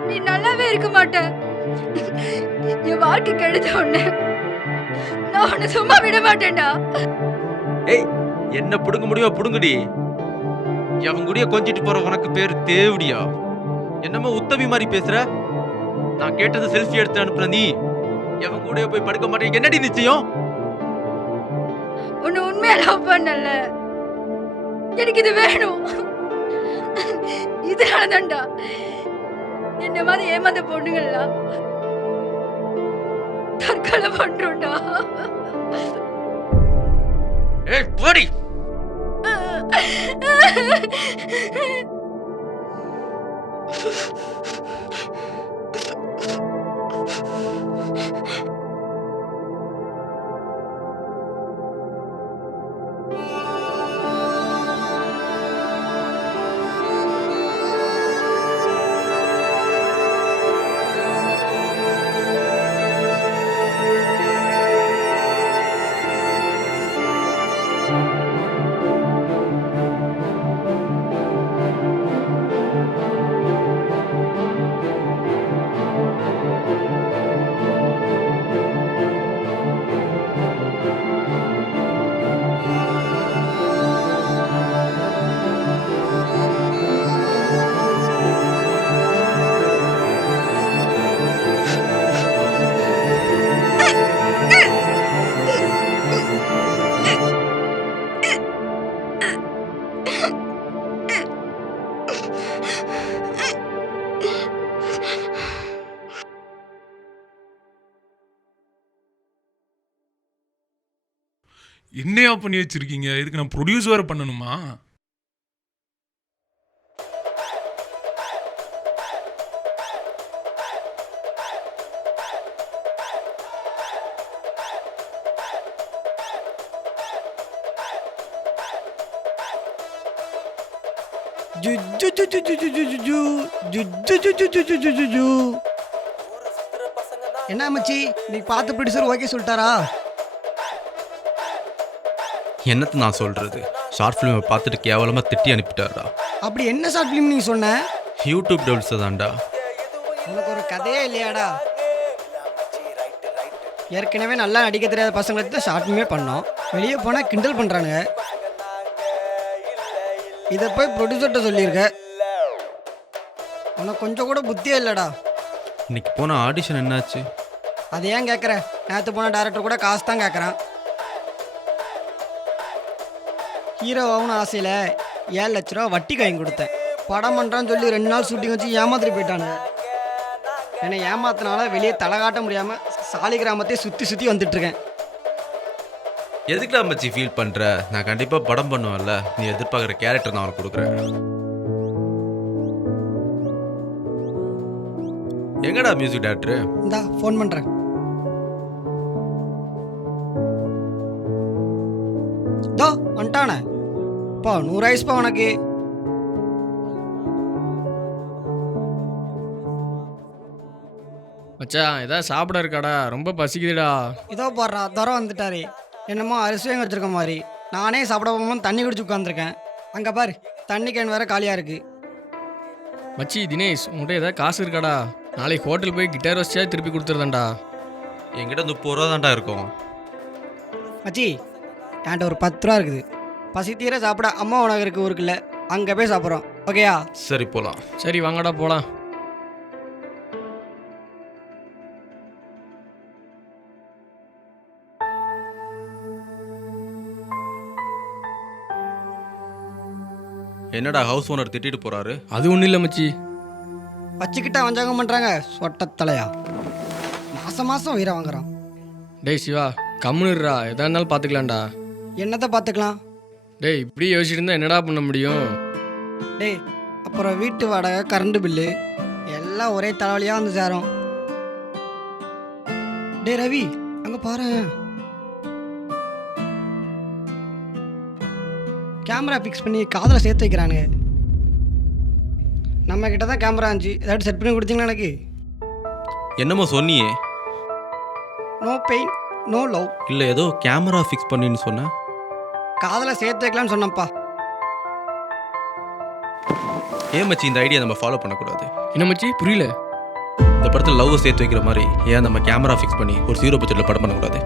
நீ நல்லாவே இருக்க மாட்ட. என் வாழ்க்கை கெடுத்த உடனே நான் உன்னை சும்மா விட மாட்டேன்டா. ஏய், என்ன புடுங்க முடியுமோ புடுங்குடி. அவங்க கூடயே கொஞ்சிட்டு போற உனக்கு பேரு தேவடியா? என்னமோ உத்தமி மாதிரி பேசுற. நான் கேட்டது செல்ஃபி எடுத்து அனுப்புற நீ எவன் கூடயே போய் படுக்க மாட்டேங்க. என்னடி நிச்சயம்? உன்னை உண்மையா லவ் பண்ணல. எனக்கு இது வேணும். இதனாலதான்டா என்ன மாதிரி ஏமாந்த பொண்ணுங்கள்லாம் தற்கொலை பண்றோம்டா. ஏய் போடி. என்னையா பண்ணி வச்சிருக்கீங்க? இதுக்கு நான் ப்ரொடியூஸ் வேற பண்ணணுமா? என்ன மச்சி, நீ பார்த்த ப்ரொடியூசர் ஓகே சொல்லிட்டாரா? என்னத்த நான் சொல்றது? ஷார்ட் ஃபிலிமை பார்த்துட்டு கேவலமா திட்டி அனுப்பிட்டாருடா. அப்படி என்ன ஷார்ட் ஃபிலிம் நீ சொன்ன? யூடியூப் டெவல்ஸ் தான்டா. உனக்கு ஒரு கதையே இல்லையாடா? ஏற்கனவே நல்லா நடிக்க தெரியாத பசங்களுக்கு தான் ஷார்ட் ஃபிலிமே பண்ணோம். வெளியே போனால் கிண்டல் பண்ணுறானுங்க. இதை போய் ப்ரொடியூசர்கிட்ட சொல்லியிருக்க. உனக்கு கொஞ்சம் கூட புத்தியே இல்லைடா. இன்னைக்கு போன ஆடிஷன் என்னாச்சு? அதை ஏன் கேட்குற? நேற்று போன டேரக்டர் கூட காசு தான் கேட்குறான். ஹீரோவாகனு ஆசையில் 7 லட்ச ரூபா வட்டி வாங்கி கொடுத்தேன். படம் பண்ணுறான்னு சொல்லி 2 நாள் ஷூட்டிங் வச்சு ஏமாத்திட்டு போயிட்டானுங்க. என்னை ஏமாத்தினால வெளியே தலை காட்ட முடியாமல் சாலி கிராமத்தையே சுற்றி சுற்றி வந்துட்டுருக்கேன். எதுக்குடா மச்சி ஃபீல் பண்ற? நான் கண்டிப்பா படம் பண்ணுவேன்ல. நீ எதிர்பார்க்குற கேரக்டர் நான் உனக்கு கொடுக்குறேன். எங்கடா மியூசிக் டைரக்டர்? இந்தா ஃபோன் பண்ணுறேன். தோ வந்துட்டானே. பா 100 ஐஸ்ப்பா உனக்கு. மச்சான் ஏதாவது சாப்பிட இருக்காடா, ரொம்ப பசிக்குதுடா. இதோ போடுறா தரம் வந்துட்டாரு. என்னமோ அரிசி வாங்கி வச்சிருக்க மாதிரி. நானே சாப்பிட போகும்போது தண்ணி குடிச்சு உட்காந்துருக்கேன். அங்கே பாரு தண்ணி கேன் வேற காலியாக இருக்கு. மச்சி தினேஷ், உங்கள்கிட்ட ஏதாவது காசு இருக்காடா? நாளைக்கு ஹோட்டல் போய் கிட்டார் வச்சா திருப்பி கொடுத்துருதான்டா. என்கிட்ட 30 ரூபா தான்டா இருக்கும். மச்சி என்கிட்ட ஒரு 10 ரூபா இருக்குது. பசி தீர சாப்பிட அம்மா உனக்கு இருக்கு ஊருக்குள்ள. அங்கே போய் சாப்பிட்றோம். ஓகேயா? சரி போலாம். சரி வாங்கடா போகலாம். என்னடா ஹவுஸ் ஓனர் திட்டிட்டு போறாரு? அது ஒன்றும் இல்லை மச்சி. வச்சுக்கிட்டா வஞ்சாங்கம் பண்ணுறாங்க சொட்டத்தலையா. மாதம் மாதம் உயிரை வாங்குறான். டேய் சிவா, கம்முனுடுறா, எதா இருந்தாலும் பார்த்துக்கலாம்டா. என்னத்தை பார்த்துக்கலாம்? டேய் இப்படி யோசிச்சுட்டு இருந்தா என்னடா பண்ண முடியும்? டேய் அப்புறம் வீட்டு வாடகை, கரண்ட் பில்லு எல்லாம் ஒரே தலைவலியாக வந்து சேரும். டேய் ரவி, அங்கே பாரு, கேமரா ஃபிக்ஸ் பண்ணி காதில் சேர்த்து வைக்கிறானுங்க. நம்ம கிட்ட தான் கேமரா இருந்துச்சு, ஏதாச்சும் செட் பண்ணி கொடுத்தீங்களா எனக்கு? என்னமோ சொன்னியே. No pain no love. இல்லை ஏதோ கேமரா ஃபிக்ஸ் பண்ணின்னு சொன்ன. காதில் சேர்த்து வைக்கலாம்னு சொன்னப்பா. ஏன் மச்சி இந்த ஐடியா நம்ம ஃபாலோ பண்ணக்கூடாது? என்ன மச்சி புரியல? இந்த படத்தில் லவ் சேர்த்து வைக்கிற மாதிரி ஏன் நம்ம கேமரா ஃபிக்ஸ் பண்ணி ஒரு 0 பட்ஜெட்டில் படம் பண்ணக்கூடாது?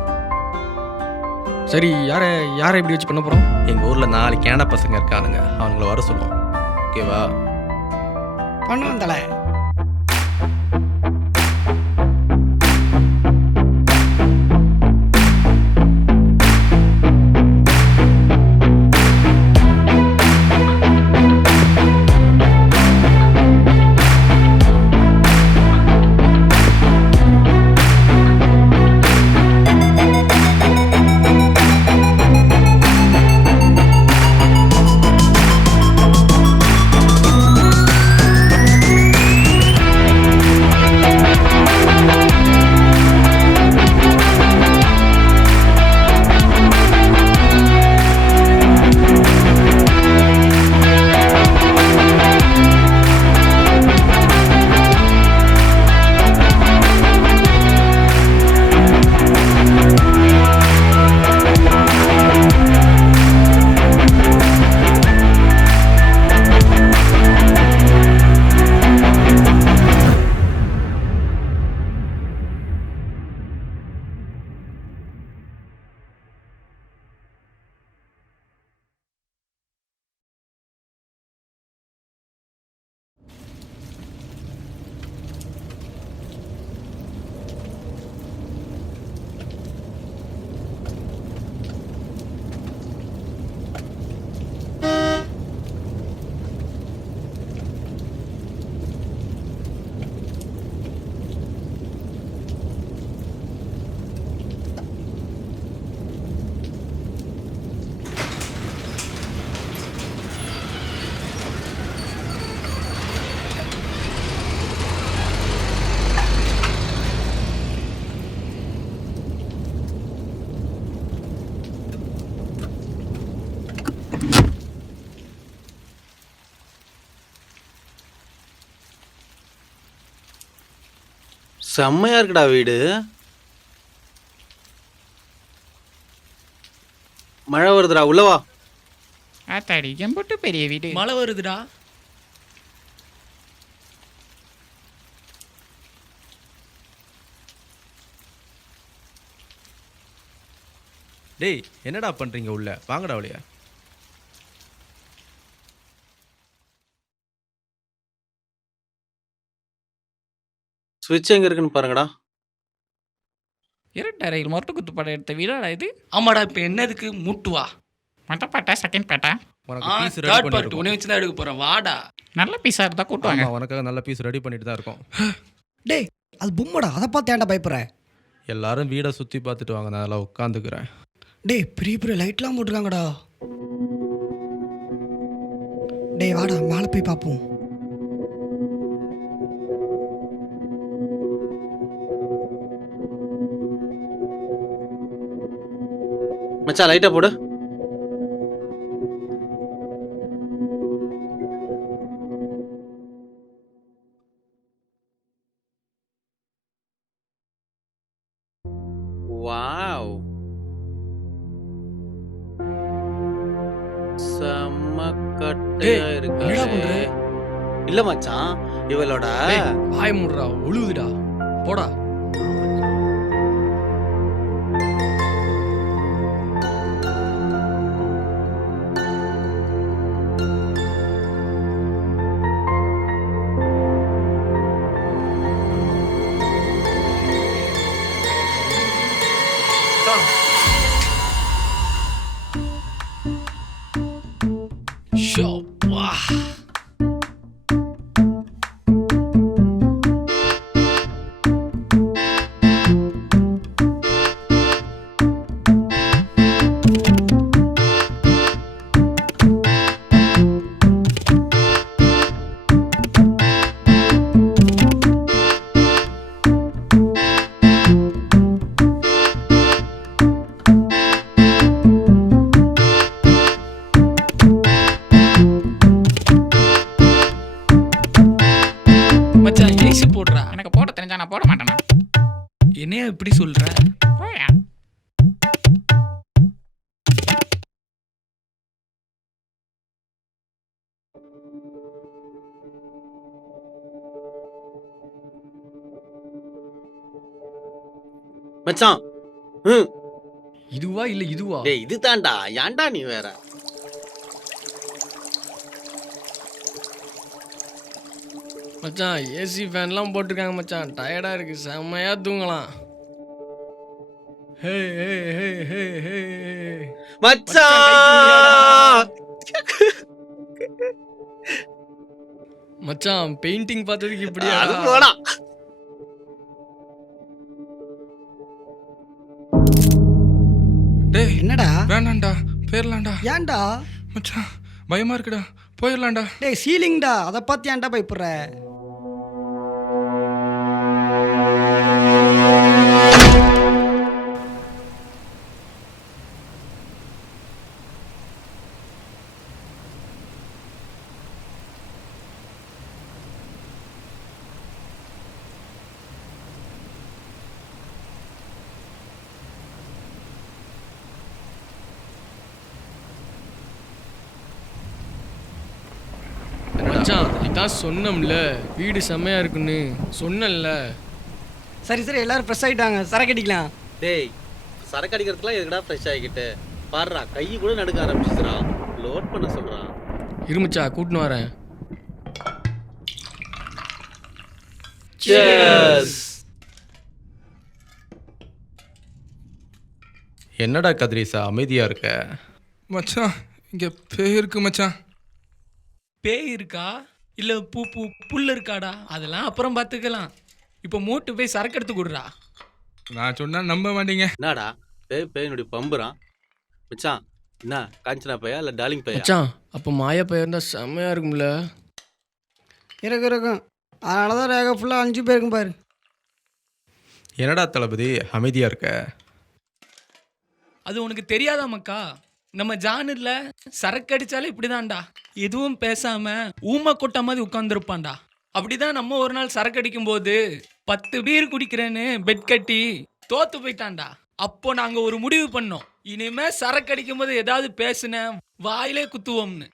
சரி யாரை இப்படி வச்சு பண்ண போகிறோம்? எங்கள் ஊரில் 4 கேன பசங்க இருக்கானுங்க, அவங்கள வர சொல்லுவோம். ஓகேவா? பண்ணுவோம் தலை. செம்மையா இருக்குடா வீடு. மழை வருதுடா, உள்ளவா. ஆத்தாடி எம்புட்டு பெரிய வீடு. மழை வருதுடா. டேய் என்னடா பண்ணுறீங்க உள்ள? வாங்கடா வழியா. ஸ்விட்ச் எங்க இருக்குன்னு பாருங்கடா. இரட்டறையில் மொரட்டு குத்து படம் எடுத்த வீடாடா இது. ஆமாடா, இப்போ என்னதுக்கு மூட்டுவா? மொட்டை பாட்டா செகண்ட் பாட்டா? உனக்கு பீஸ் ரெடி தேர்ட் பார்ட் பண்ணிட்டு உன்னை வச்சு தான் எடுக்க போகிறேன், வாடா. நல்ல பீஸாக இருந்தால் கூட்டுவாங்க. உனக்காக நல்ல பீஸ் ரெடி பண்ணிட்டு தான் இருக்கோம். டேய் அது பொம்மடா, அதை பார்த்து ஏன்டா பயப்படுற? எல்லாரும் வீடை சுற்றி பார்த்துட்டு வாங்க, நான் அதெல்லாம் உட்காந்துக்கிறேன். டேய் பெரிய பெரிய லைட்லாம் போட்டிருக்காங்கடா. டேய் வாடா மேலே போய் பார்ப்போம். மச்சான் லைட்டை போடு. வாவ், செம்ம கட்டையா இருக்கு. என்னடா பண்ற? இல்ல மச்சான், இவளோட வாய மூடுறா, ஒழுகுதுடா, போடா. மச்சான் ஏசி போடுறா. எனக்கு போட தெரிஞ்சா நான் போட மாட்டேனா? என்னையா இப்படி சொல்ற? போயா. மச்சான். இதுவா இல்ல இதுவா? டேய் இது தாண்டா, ஏன்டா நீ வேற? மச்சான் ஏசி ஃபேன்லாம் போட்டிருக்காங்க மச்சான், டயர்டா இருக்கு, செம்மையா தூங்கலாம். ஹே ஹே ஹே ஹே ஹே. மச்சான் மச்சான் பெயிண்டிங் பார்த்ததுக்கு இப்படியா? அது போடா. டேய் என்னடா? வேண்டாம்டா, போயிடலாம்டா. ஏன்டா? மச்சான் பயமா இருக்குடா, போயிடலாம்டா. டேய் சீலிங்டா, அதை பார்த்து ஏன்டா பயப்படுற? மச்சான் இதான் சொன்னோம்ல, வீடு செம்மையா இருக்குன்னு சொன்னேன்ல. சரி சரி எல்லாரும் ஃப்ரெஷ் ஆகிட்டாங்க, சரக்கு அடிக்கலாம். டேய் சரக்கு அடிக்கிறதுக்குலாம் எதுக்குடா ஃப்ரெஷ் ஆகிக்கிட்டு? பாடுறா கை கூட நடுக்க ஆரம்பிச்சிச்சுடா. லோட் பண்ண சொல்றான். இருமச்சா கூட்டின்னு வரேன். என்னடா கதிரீசா அமைதியா இருக்க? மச்சான் இங்க பேய் இருக்கு மச்சான். பேய் இருக்கா இல்ல புல் இருக்காடா? அதெல்லாம் அப்புறம் பார்த்துக்கலாம். இப்போ மூட்டு போய் சரக்கு எடுத்து கொடுறா. நான் சொன்னா நம்ப மாட்டீங்க. என்னடா பேயினுடைய பம்புறான். மச்சான் என்ன காஞ்சனா பையா இல்லை டார்லிங் பையா? மச்சான் அப்போ மாயா பையன் இருந்தா செம்மையா இருக்கும்ல. இருக்கும். அதனால தான் ரேகா ஃபுல்லாக 5 பேருக்கும் பாரு. என்னடா தளபதி அமைதியா இருக்க? அது உனக்கு தெரியாதா மக்கா? நம்ம ஜானர்ல சரக்கு அடிச்சாலே இப்படிதான்டா, எதுவும் பேசாம ஊமை கொட்ட மாதிரி உட்காந்துருப்பான்டா. அப்படிதான் நம்ம ஒரு நாள் சரக்கு அடிக்கும் போது 10 பீர் குடிக்கிறேன்னு பெட் கட்டி தோத்து போயிட்டான்டா. அப்போ நாங்க ஒரு முடிவு பண்ணோம், இனிமே சரக்கு அடிக்கும் போது ஏதாவது பேசுன வாயிலே குத்துவோம்னு.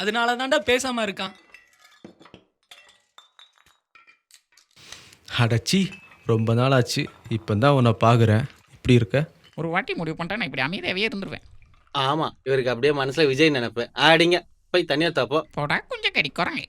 அதனால தான்டா பேசாம இருக்கான். அடச்சி ரொம்ப நாள் ஆச்சு, இப்போ தான் உன்னை பார்க்குறேன். இப்படி இருக்க? ஒரு வாட்டி முடிவு பண்ணிட்டா நான் இப்படி அமைதியாவே இருந்துருவேன். ஆமா இவருக்கு அப்படியே மனசுல விஜய் நினைப்பேன். ஆடிங்க போய் தனியா தாப்போ. போடா கொஞ்சம் கடி குரங்கு.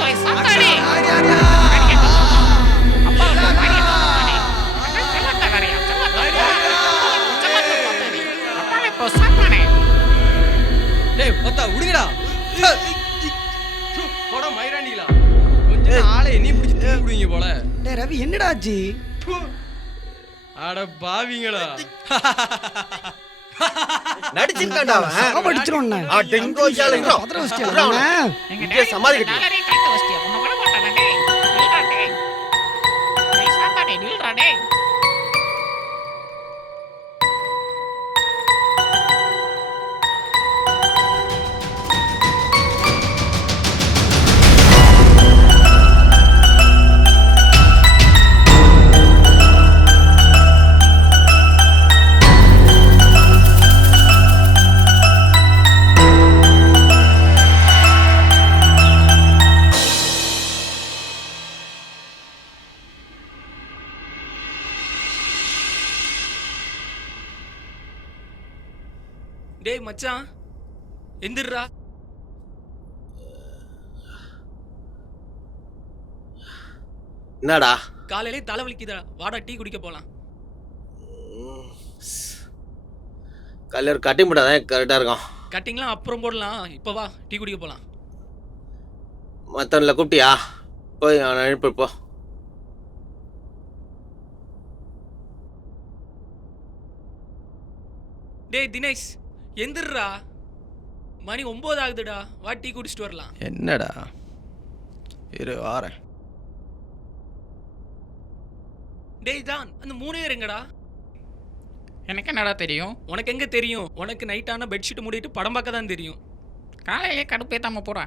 போய் சாத்தாடி டேய் ஒத்தா விடுங்கடா. போடா மயிராண்டிகளா. கொஞ்சம் ஆளை என்னையும் பிடிச்சி தூக்கி விடுவீங்க போல. டேய் ரவி என்னடா ஆச்சு? அட பாவிங்களா. நடிச்சிருக்கான்டா அவன். அடிச்சிரோண்ணே. டெங்கோ சாலங்கோ. பதற வச்சிட்டியா? இங்க சமாளிக்கட்டி. டாலரே கைட்டு வச்சிட்டியா உன்னை விட மாட்டானே டேய் நில்றா டேய் டேய் சாத்தாடி நில்றா டேய் டேய் மச்சான் எந்திர்றா. என்னடா காலையிலே தலை வலிக்குதா, வாடா டீ குடிக்க போலாம். கல்லூர் கட்டி போட்டாதான் கரெக்டாக இருக்கும். கட்டிங்லாம் அப்புறம் போடலாம், இப்போ வா டீ குடிக்க போலாம். மற்றவனில் கூப்பிட்டியா? போய் அவனை அனுப்பி போ. டேய் தினேஷ் எந்திர்றா, மணி 9 ஆகுதுடா, வா டீ குடிச்சிட்டு வரலாம். என்னடா இரு வாரேன். டேய் தான் அந்த 3 பேர் எங்கடா? எனக்கு என்னடா தெரியும்? உனக்கு எங்க தெரியும்? உனக்கு நைட்டான பெட்ஷீட் மூடிட்டு படம் பார்க்க தான் தெரியும். காலையிலே கடுப்பேத்தாம போறா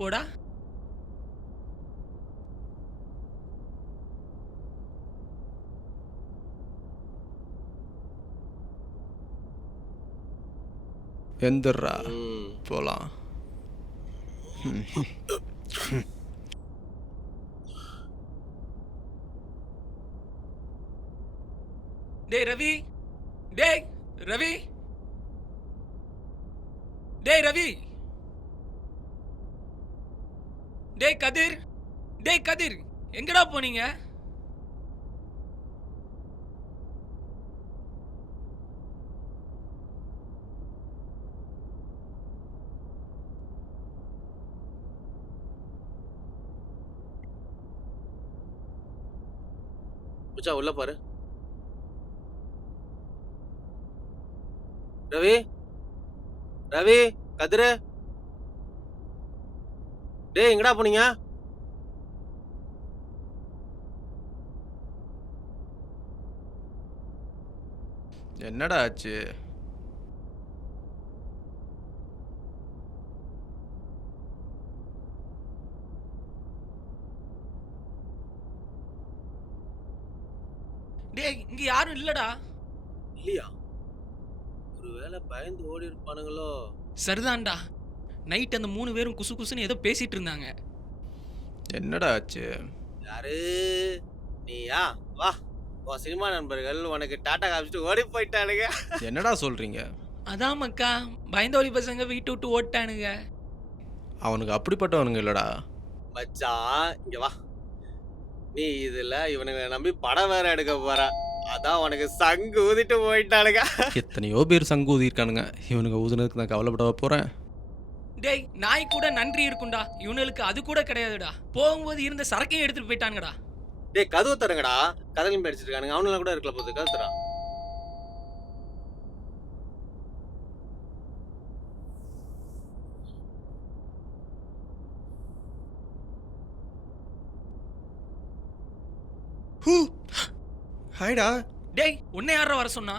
போடா. எந்திர்றா போலாம். டேய் ரவி, டேய் ரவி, டேய் ரவி, டேய் கதிர், டேய் கதிர் எங்கடா போனீங்க? பூச்சா உள்ள பாரு. ரவி ரவி கதிரு டேய் எங்கடா போனீங்க? என்னடா ஆச்சு? டேய் இங்க யாரும் இல்லடா. இல்லையா? ஒருவேளை பயந்து ஓடி இருப்பானுங்களோ? சரிதான்டா, நைட் அந்த 3 பேரும் குசு குசுன்னு ஏதோ பேசிட்டு இருந்தாங்க. என்னடா ஆச்சு? யாரு நீயா? வா உன் சினிமா நண்பர்கள் உனக்கு டாட்டா காமிச்சிட்டு ஓடி போயிட்டானுங்க. என்னடா சொல்றீங்க? அதான் மக்கா, பயந்தோலி பசங்க வீட்டு விட்டு ஓட்டானுங்க. அவனுக்கு அப்படிப்பட்டவனுங்க இல்லடா. மச்சான் இங்க வா. நீ இதுல இவனுங்க நம்பி படம் வேற எடுக்க போற. அதான் உனக்கு சங்கு ஊதிட்டு போயிட்டானுங்க. எத்தனையோ பேர் சங்கு ஊதி இருக்கானுங்க. இவனுங்க ஊதுனதுக்கு நான் கவலைப்பட போறேன். டேய் நாய் கூட நன்றி இருக்கும்டா, இவனுக்கு அது கூட கிடையாதுடா. போகும்போது இருந்த சரக்கையும் எடுத்துட்டு போயிட்டானுங்கடா. டேய் கதவு தரங்கடா, கதவையும் படிச்சிட்டு இருக்கானுங்க. அவனுலாம் கூட இருக்கல போகுது. கதவு தரா. ஹாய்டா. டேய் உன்னை யாரா வர சொன்னா?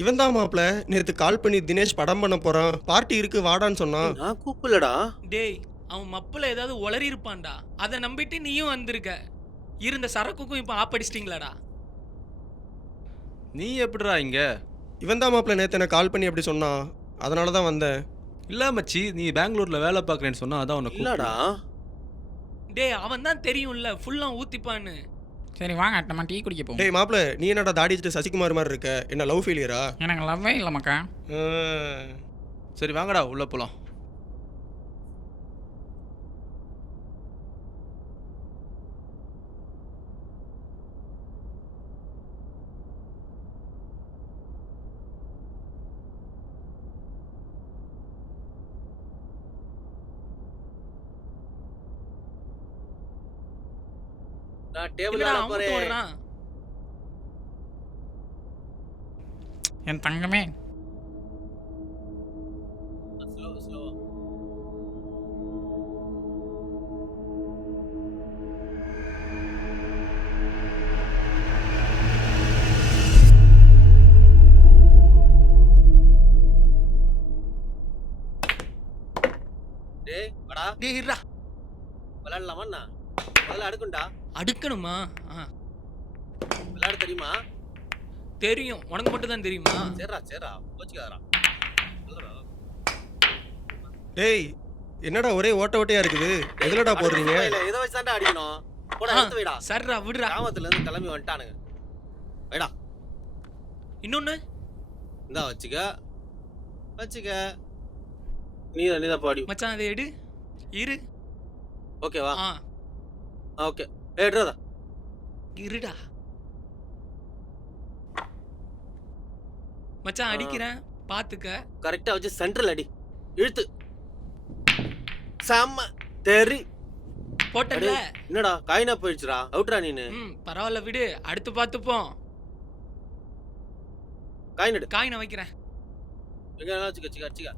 இவன் தான் மாப்ள நேற்று கால் பண்ணி தினேஷ் படம் பண்ண போறான், பார்ட்டி இருக்கு வாடான்னு சொன்னான். நான் கூப்பிடலடா. டேய் அவன் மப்புல ஏதாவது உளறி இருப்பான்டா, அதை நம்பிட்டு நீயும் வந்திருக்க. இருந்த சரக்குக்கும் இப்போ ஆப்படிச்சிட்டிங்களாடா. நீ எப்படிடா இங்க? இவன் தான் மாப்ள நேற்று எனக்கு கால் பண்ணி அப்படி சொன்னான், அதனால தான் வந்தேன். இல்ல மச்சி, நீ பெங்களூர்ல வேலை பார்க்கறேன்னு சொன்னா அதான் உனக்கு இல்லடா. டேய் அவன் தான் தெரியும்ல ஃபுல்லா ஊத்திப்பான்னு. சரி வாங்க நம்ம டீ குடிக்க போவோம். டேய் மாப்ள நீ என்னடா தாடி வச்சுட்டு சசிகுமார் மாதிரி இருக்க? என்ன லவ் ஃபெயிலியரா? எனக்கு லவ்வே இல்லை மக்கா. சரி வாங்கடா உள்ள போலாம். நான் டேபிள் என்னடா விளையாட அமுத்து போறேன். ஓடுறான்? என் தங்கமே ஸ்லோ ஸ்லோ. டேய் வாடா டேய் இருடா. விளையாடலாமா? முதல்ல அடுக்குண்டா. அடுக்கணுமா? விளையாட தெரியுமா? தெரியும். உனக்கு மட்டும் தான் தெரியுமா? சரிடா போச்சுக்காதடா. டேய் என்னடா ஒரே ஓட்ட ஓட்டையா இருக்குது, எதுலடா போடுறீங்க? இதை வச்சு தான்டா அடிக்கணும். போடா ஆ, எடுத்து வைடா. சரிடா விடுடா. கிராமத்துல இருந்து கிளம்பி வந்துட்டானுங்க. வைடா. இன்னொன்னு இந்தா வச்சுக்க. நீதான் பாடி. மச்சான் அதை எடு. இரு. ஓகேவா? ஆ ஓகே. எடுறதா. இருடா. மச்சான் அடிக்கிறேன் பாத்துக்க. கரெக்டா வச்சு சென்ட்ரல் அடி. இழுத்து. செம்ம தெரி. போட்டல. என்னடா காயினா போயிடுச்சுடா. அவுட்ரா நீனு. பரவாயில்ல விடு, அடுத்து பார்த்துப்போம். காயின் எடு. காயினை வைக்கிறேன். எங்க வச்சுக்க.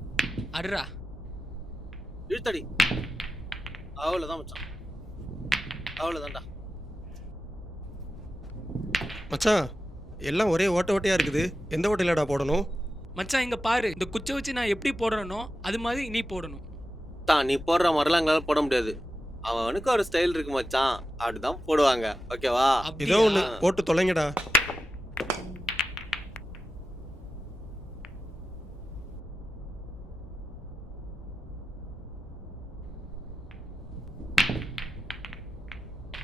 அடுறா. இழுத்தடி. அவ்வளவுதான் மச்சான். அவ்வளவுதான்டா. மச்சான் எல்லாம் ஒரே ஓட்ட ஓட்டையா இருக்குது, எந்த ஓட்டையிலடா போடணும்? மச்சான் இங்க பாரு, இந்த குச்சை வச்சு நான் எப்படி போடுறேனோ அது மாதிரி நீ போடணும். நீ போடுற மாதிரிலாம் எங்களால போட முடியாது. அவனுக்கு ஒரு ஸ்டைல் இருக்கு மச்சான், அப்படிதான் போடுவாங்க. ஓகேவா? ஏதோ ஒண்ணு போட்டு தொலைங்கடா.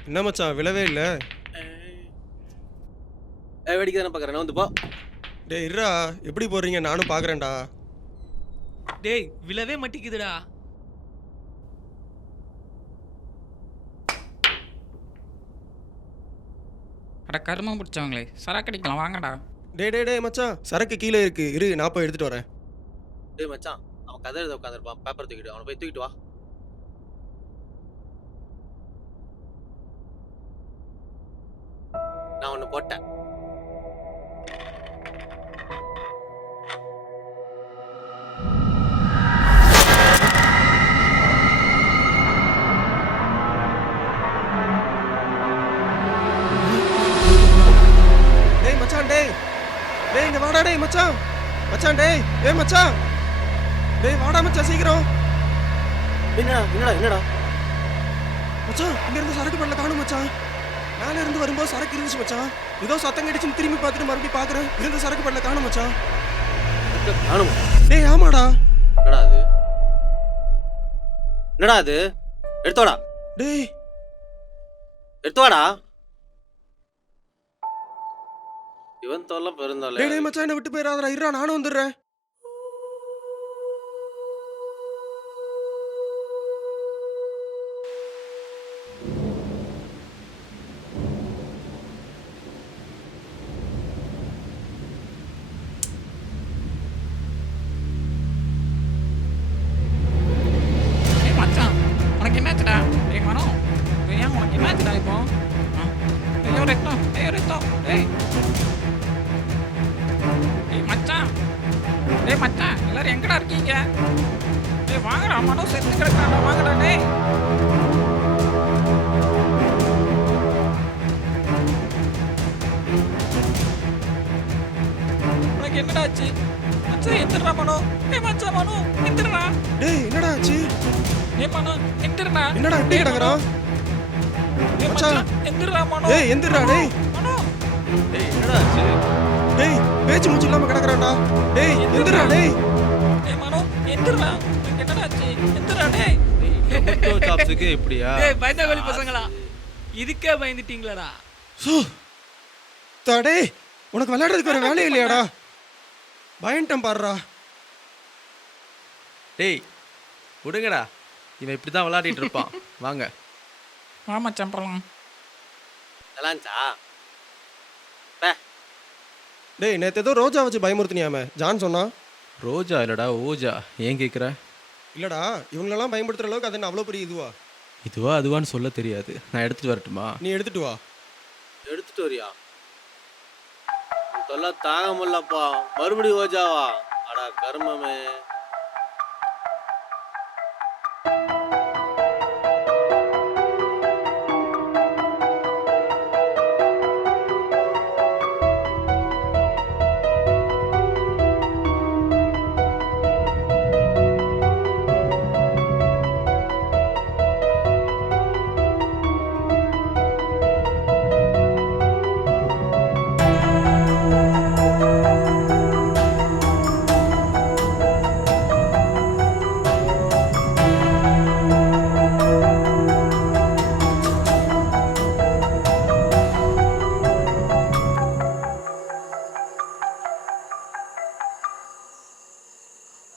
என்ன மச்சான் விழவே இல்ல? வேடிக்கை தானே பாக்குறேன். வந்து போ. டேய் இருடா, எப்படி போடுறீங்க நானும் பாக்குறேன்டா. டேய் விழவே மாட்டிக்குதுடா. அட கருமம் பிடிச்சவங்களே, சரக்கடிக்கலாம் வாங்கடா. டேய் மச்சான் சரக்கு கீழே இருக்கு, இரு நான் போய் எடுத்துட்டு வரேன். டேய் மச்சான், அவன் கதை எழுத உட்காந்துருப்பான். பேப்பர் தூக்கிட்டு அவனை போய் தூக்கிட்டு வா. நான் ஒன்னு போட்டேன். டேய் மச்சான் டேய் இங்க வாடா. டேய் மச்சான் டேய் மச்சான் டேய் வாடா மச்சான் சீக்கிரம். என்னடா மச்சான் இங்க இருந்து சரக்கு பண்ணல காணும் மச்சான். மேல இருந்து வரும்போது சரக்கு இருந்துச்சு மச்சான். ஏதோ சத்தம் கடிச்சுன்னு திரும்பி பார்த்துட்டு மறுபடியும் பாக்குறேன், இருந்த சரக்கு பண்ணல காணும் மச்சான். டேய் ஆமாடா. என்னடா அது? எடுத்துவாடா. டேய் எடுத்துவாடா. இவன் தொல்லை பெருந்தோல்ல. டேய் மச்சான் என்ன விட்டு போயிடாதடா, இருடா நானும் வந்துடுறேன். மச்சான் உனக்கு என்னாச்சுடா? டேய் மனோ, ஏன் உனக்கு என்னாச்சுடா இப்போ? ஐயோ ரத்தம். டேய் மச்சான் எல்லாரும் எங்கடா இருக்கீங்க? டேய் வாங்கடா, மனோ செத்து கிடக்காடா, வாங்கடா டேய். உனக்கு என்னடா ஆச்சு? மச்சான் எந்திரா மனோ. டேய் மச்சான் மனோ எந்திரா. டேய் என்னடா ஆச்சு? டேய் மனோ எந்திரா. என்னடா இப்படி கிடக்குறான்? டேய் மச்சான் எந்திரா மனோ. டேய் எந்திரா டேய். மனோ டேய் என்னடா ஆச்சு? டேய் பேச்சு மூச்சு இல்லாம கிடக்குறான்டா. டேய் எந்திரா டேய். டேய் மனோ எந்திரா. உனக்கு என்னடா ஆச்சு? எந்திரா டேய். சாப்ஸுக்கு எப்படியா? டேய் பயந்தாங்கோலி பசங்களா, இதுக்கே பயந்துட்டீங்களாடா? டேய் உனக்கு விளையாடுறதுக்கு ஒரு வேலையே இல்லையாடா? பயன்ட்டம் பாடுறா. டேய் விடுங்கடா, இவன் இப்படி தான் விளையாடிட்டு இருப்பான். வாங்க வா மச்சான் போலாம். நல்லாச்சா? டேய் நேற்று ஏதோ ரோஜா வச்சு பயமுறுத்தினியாமே, ஜான் சொன்னா. ரோஜா இல்லடா ஓஜா. ஏன் கேட்குற? இல்லடா இவங்களெல்லாம் பயன்படுத்துற அளவுக்கு அது என்ன அவ்வளோ பெரிய இதுவா? இதுவா அதுவான்னு சொல்ல தெரியாது. நான் எடுத்துட்டு வரட்டுமா? நீ எடுத்துட்டு வா. எடுத்துட்டு வரியா? தொல்லை தாங்க முடியலப்பா. மறுபடியும் ஓஜாவா? அடா கர்மமே.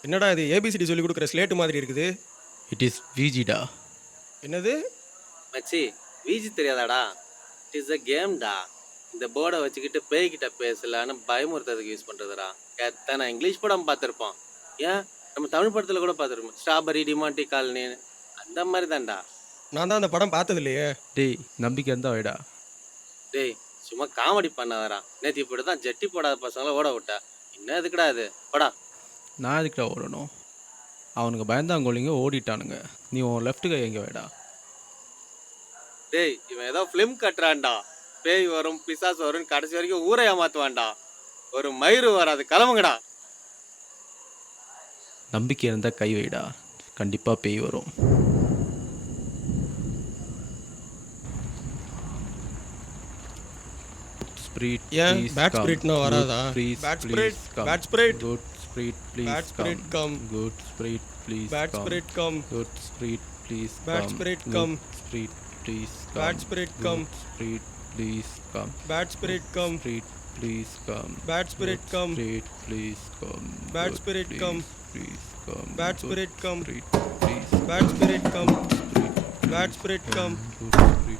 என்னடா இது ஏபிசிடி சொல்லி கொடுக்குற ஸ்லேட்டு மாதிரி இருக்குது? இட் இஸ் விஜிடா. என்னது? மச்சி வீஜி தெரியாதாடா? It is a கேம்டா. இந்த போர்டை வச்சுக்கிட்டு பேய்கிட்ட பேசலான்னு பயமுறுத்துறதுக்கு யூஸ் பண்ணுறதுடா. எத்தனை இங்கிலீஷ் படம் பார்த்துருப்போம். ஏன் நம்ம தமிழ் படத்தில் கூட பார்த்துருப்போம். ஸ்ட்ராபெரி டிமாண்டி காலனி அந்த மாதிரி தான்டா. நான் தான் அந்த படம் பார்த்தது இல்லையே. டேய் நம்பிக்கை இருந்தா வைடா. டேய் சும்மா காமெடி பண்ணாதடா. நேற்று இப்படி தான் ஜட்டி போடாத பசங்களை ஓட விட்டா. இன்னும் எதுக்குடா இது? போடா. நான் எதுக்குடா ஓடணும்? அவனுங்க பயந்தாங்கோலிங்க ஓடிட்டானுங்க. நீ உன் லெஃப்ட் கை எங்கே வைடா. டேய் இவன் ஏதோ ஃபிலிம் கட்டுறான்டா. பேய் வரும் பிசாசு வரும் கடைசி வரைக்கும் ஊரை ஏமாத்துவான்டா. ஒரு மயிறு வராது. கிளம்புங்கடா. நம்பிக்கை இருந்தால் கை வைடா. கண்டிப்பாக பேய் வரும். ஏன் பேட் ஸ்பிரிட்னா வராதா? Bad spirit, bad spirit, good spirit please bad spirit come, good spirit please bad spirit come, good spirit please bad spirit come, spirit please bad spirit come, spirit please come, bad spirit come, spirit please come, bad spirit come, spirit please come, bad spirit come, please come, bad spirit come, please bad spirit come, bad spirit come.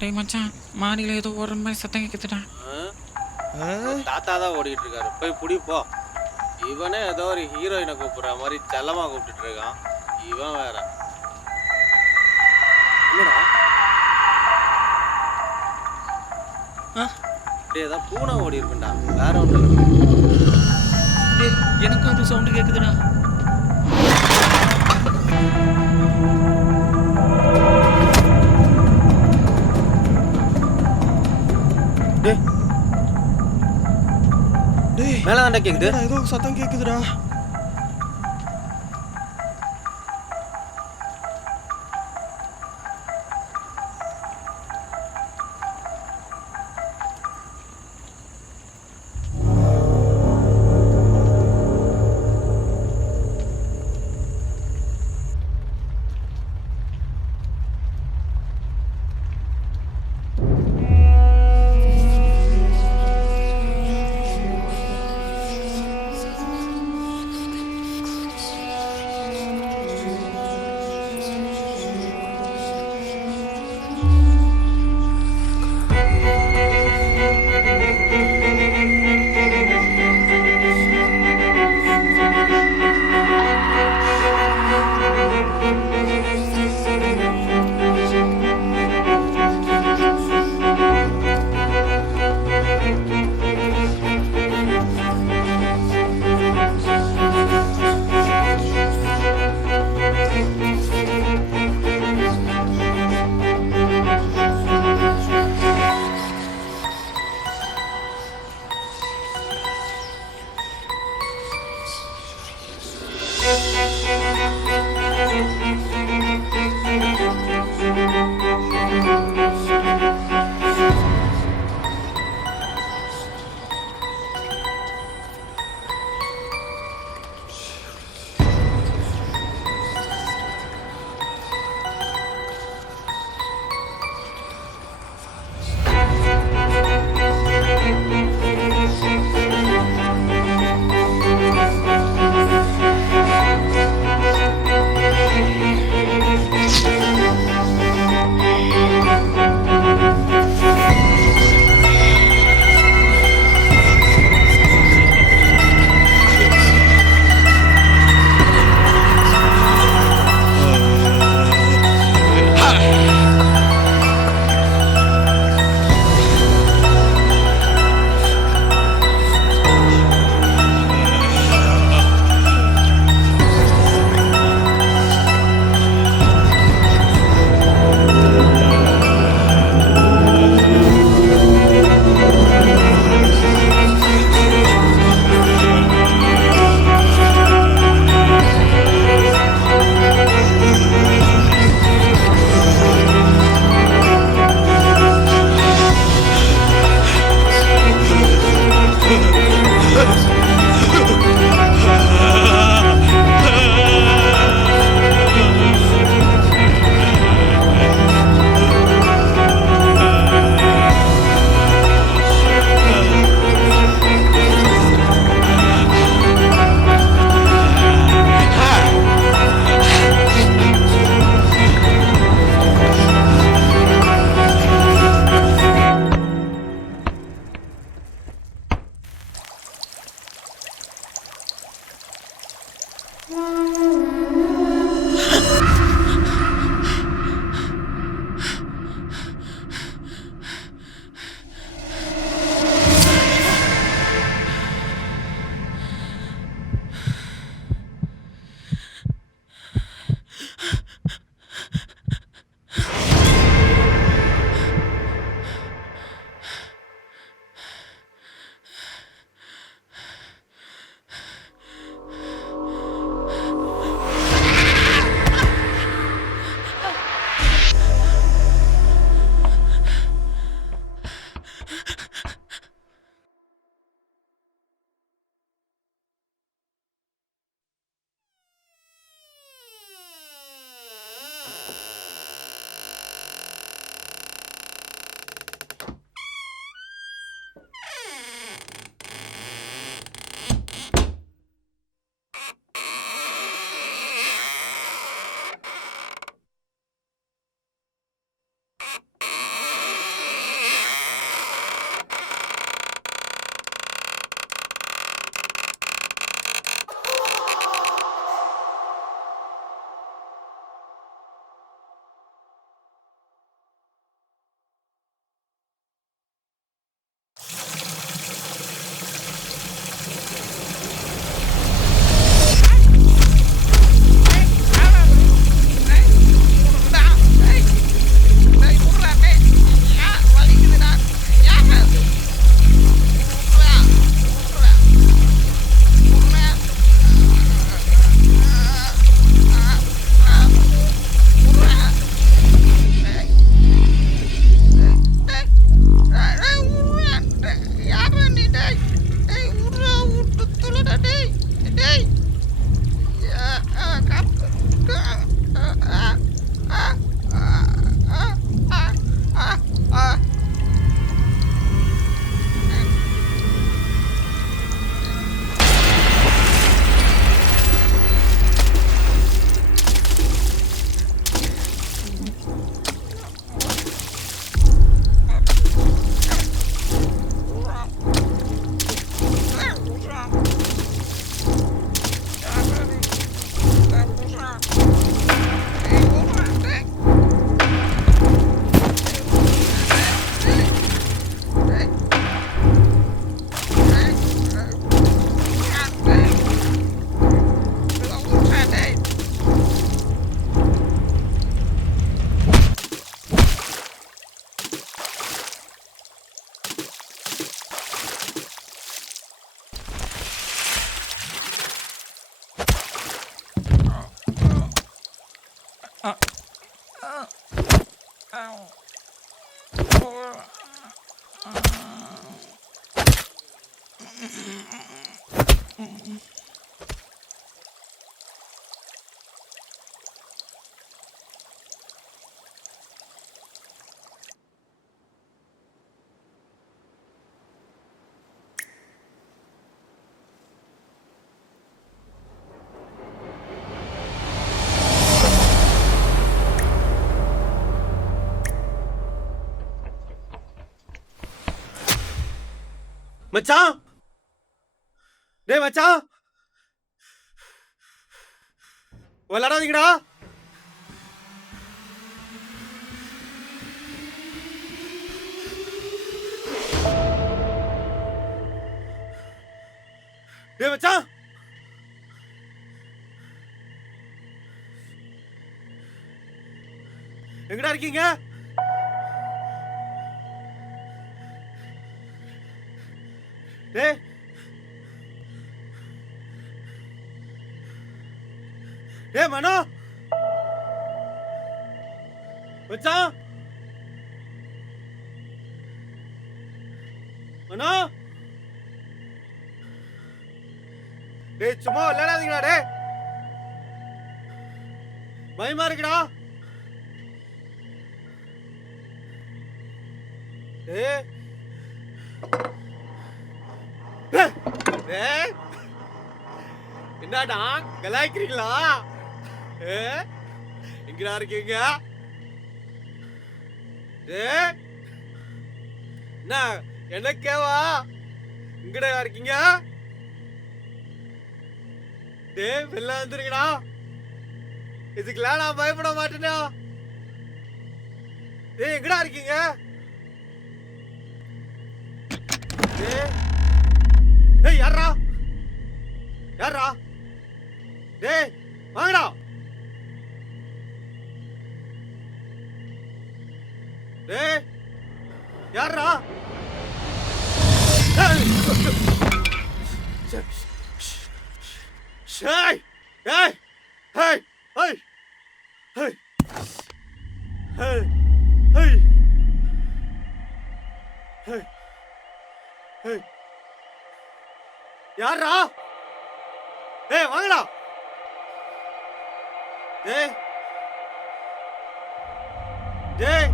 டேய் மச்சான் மாடியில் ஏதோ ஒரு மாதிரி சத்தம் கேட்குதுடா. தாத்தா தான் ஓடிட்டு இருக்காரு. போய் புடி போ. இவனே ஏதோ ஒரு ஹீரோயினை கூப்பிடுற மாதிரி செல்லமா கூப்பிட்டு இருக்கான். இவன் வேற. என்னடா? டேய் ஏதோ பூனை ஓடி இருக்குண்டா. வேற ஒன்றும் இல்லை. டேய் எனக்கும் அது சவுண்டு கேட்குதுடா. டேய் மேல தாண்டா கேக்குது. ஏதோ சத்தம் கேக்குதுடா. மச்சான், டேய் மச்சான், விளையாடாதீங்கடா. டேய் மச்சான், எங்கடா இருக்கீங்க? டேய் டேய் மனோ, மச்சான், மனோ, டேய் சும்மா விளையாடாதீங்களா? டேய் பயமா இருக்குடா. டேய் டேய், என்னடா கலாய்க்கிறீங்களா? எங்கடா இருக்கீங்க? டேய் என்ன எனக்கேவா? எங்கடா இருக்கீங்க? டேய் வெளில வந்துருங்கடா. இதுக்கெல்லாம் நான் பயப்பட மாட்டேனா. டேய் எங்கடா இருக்கீங்க? டேய் யாரா? யாரா? டேய் வாங்கடா. டேய் யாரா? Hey! Hey! Hey! Hey! Hey! Hey! Hey! Hey! Hey! யாரா? ஏய் வாங்கடா. டேய் டேய்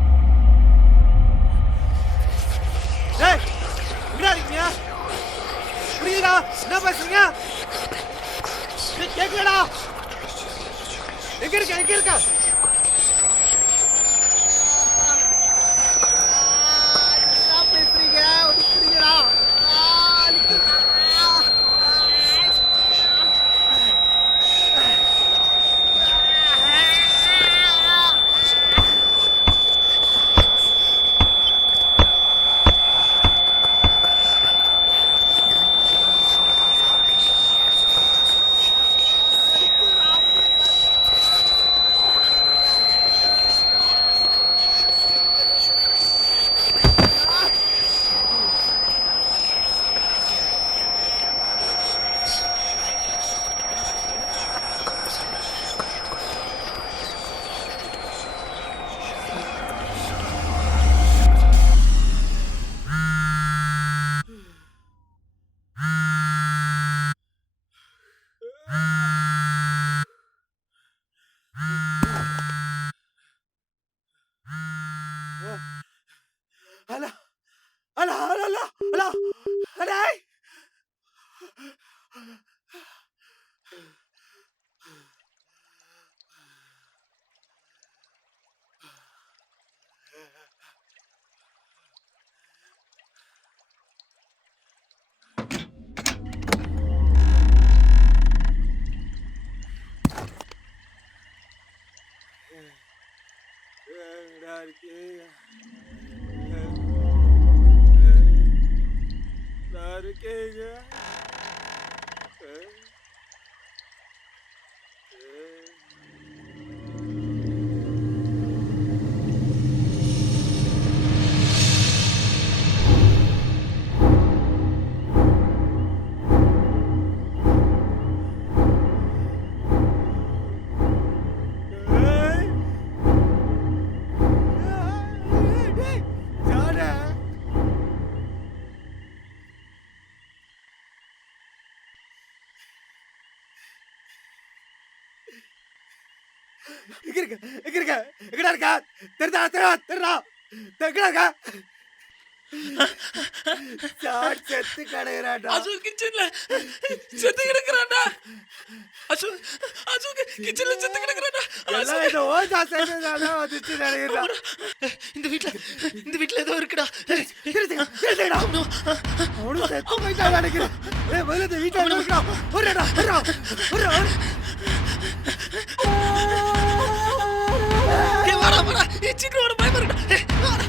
டேய் எங்கடா இருக்கீங்க? புரியுதா என்ன பேசுறீங்க? கேட்கலடா. எங்க இருக்க எங்க இருக்க? என்ன பேசுறீங்க? ஒண்ணு புரியுதா? Ala, ala, ala, ala, ala, ala. எங்க இருக்க எங்க இருக்க எங்கடா இருக்க? தெரிதா தெரிதா தெரிதா எங்கடா இருக்க? சாட் செத்து கிடக்குறாடா. அசோக் கிச்சன்ல செத்து கிடக்குறாடா. அசோக் அசோக் கிச்சன்ல செத்து கிடக்குறாடா. எல்லாம் இந்த ஓஜா செஞ்சதால வந்துச்சு நினைக்கிறேன். இந்த வீட்ல ஏதோ இருக்குடா. தெரியுதுடா. அவனு செத்து போயிட்டா நினைக்கிறேன். ஏய் முதல்ல இந்த வீட்ல என்ன இருக்கா? ஒரேடா ஒரேடா ஒரே வாடா வாடா சீக்கிரம் வாடா பயமா இருக்குடா. வாடா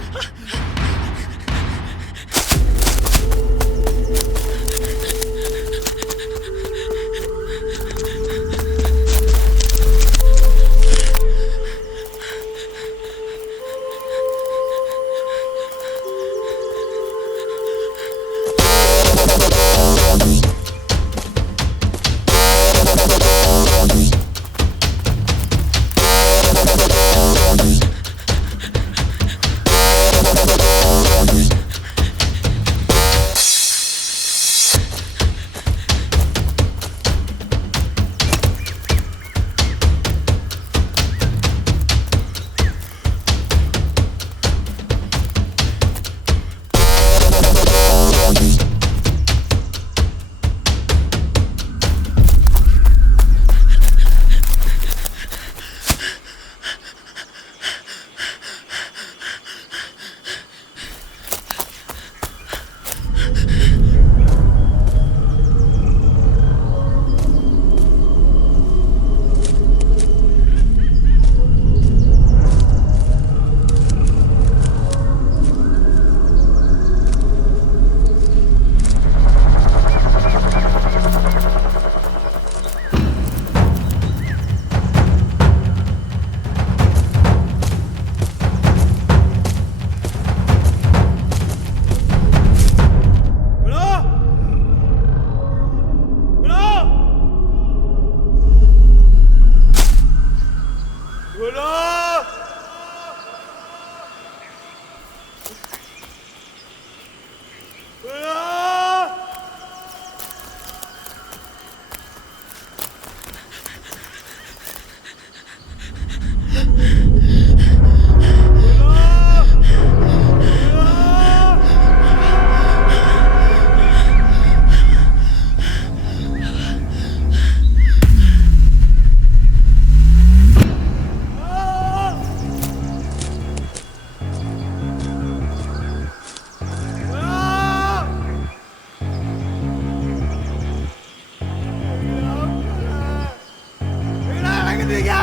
அடிக்கிறீங்க?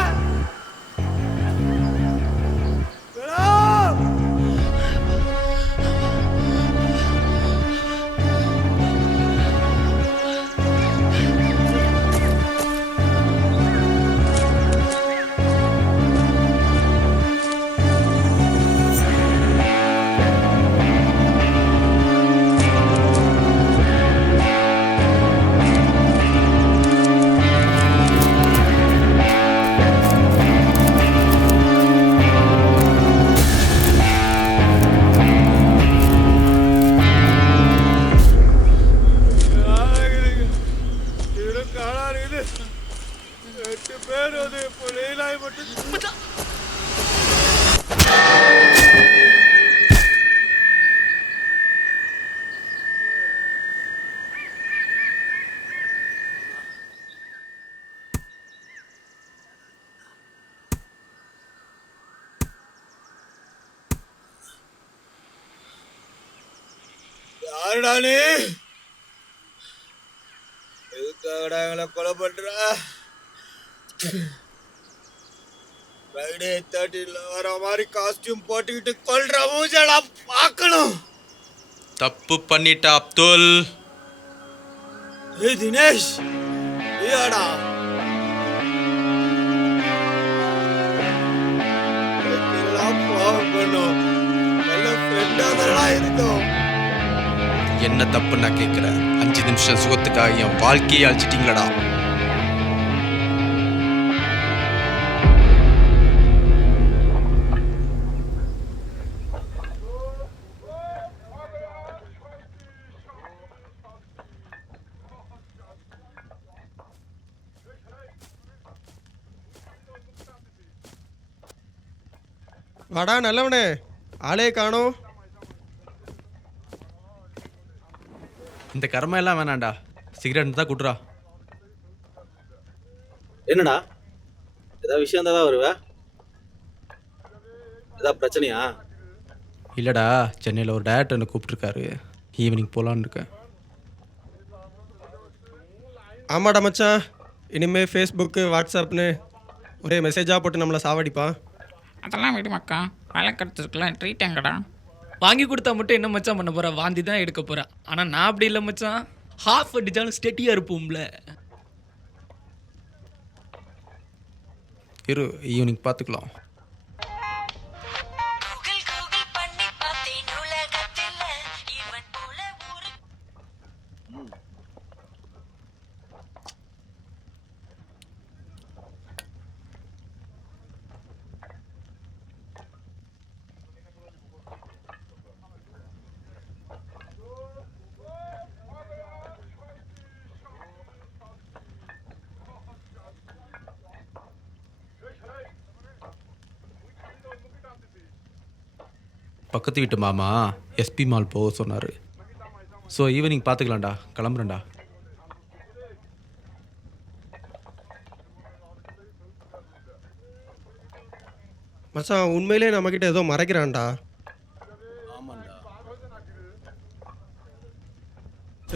மேடம்! யாருடா நீ? எதுக்காகடா எங்களை கொலை பண்ற? ஃப்ரைடே 13ல வர மாதிரி காஸ்டியூம் போட்டுக்கிட்டு கொல்ற மூஞ்சடா பார்க்கணும். தப்பு பண்ணிட்ட அப்துல். ஏய் தினேஷ், ஏடா பாவம் பண்ணும். நல்ல ஃப்ரெண்டா தான் இருந்தோம். என்ன தப்பு நான் கேட்கிறேன்? 5 நிமிஷம் சுகத்துக்காக என் வாழ்க்கையை அழிச்சிட்டீங்களடா. வாடா நல்லவனே, ஆளே காணோம். இந்த கர்மம் எல்லாம் வேணாண்டா, சிகரெட் தான் குடுறா. என்னடா ஏதாவது விஷயம் தான் வருவ? ஏதாவது பிரச்சனையா? இல்லைடா, சென்னையில் ஒரு டேரக்டர் என்னை கூப்பிட்டுருக்காரு, ஈவினிங் போகலான்னு இருக்கேன். ஆமாடா மச்சான், இனிமேல் ஃபேஸ்புக்கு வாட்ஸ்அப்னு ஒரே மெசேஜாக போட்டு நம்மளை சாவடிப்பான். அதெல்லாம் விடு மக்கா, வேலை கிடைச்சிருக்கலாம். ட்ரீட் எங்கடா? வாங்கி கொடுத்தா மட்டும் என்ன மச்சான் பண்ண போறா? வாந்தி தான் எடுக்க போறா. ஆனால் நான் அப்படி இல்லை மச்சான், ஹாஃப் அடிச்சாலும் ஸ்டெட்டியாக இருப்போம்ல. இரு, ஈவினிங் பார்த்துக்கலாம். பக்கத்து வீட்டு மாமா எஸ்பி மால் போக சொன்னார். ஸோ ஈவினிங் பார்த்துக்கலாம்டா, கிளம்புறேன்டா. மச்சான் உண்மையிலே நம்மக்கிட்ட ஏதோ மறைக்கிறான்டா. ஆமாண்டா.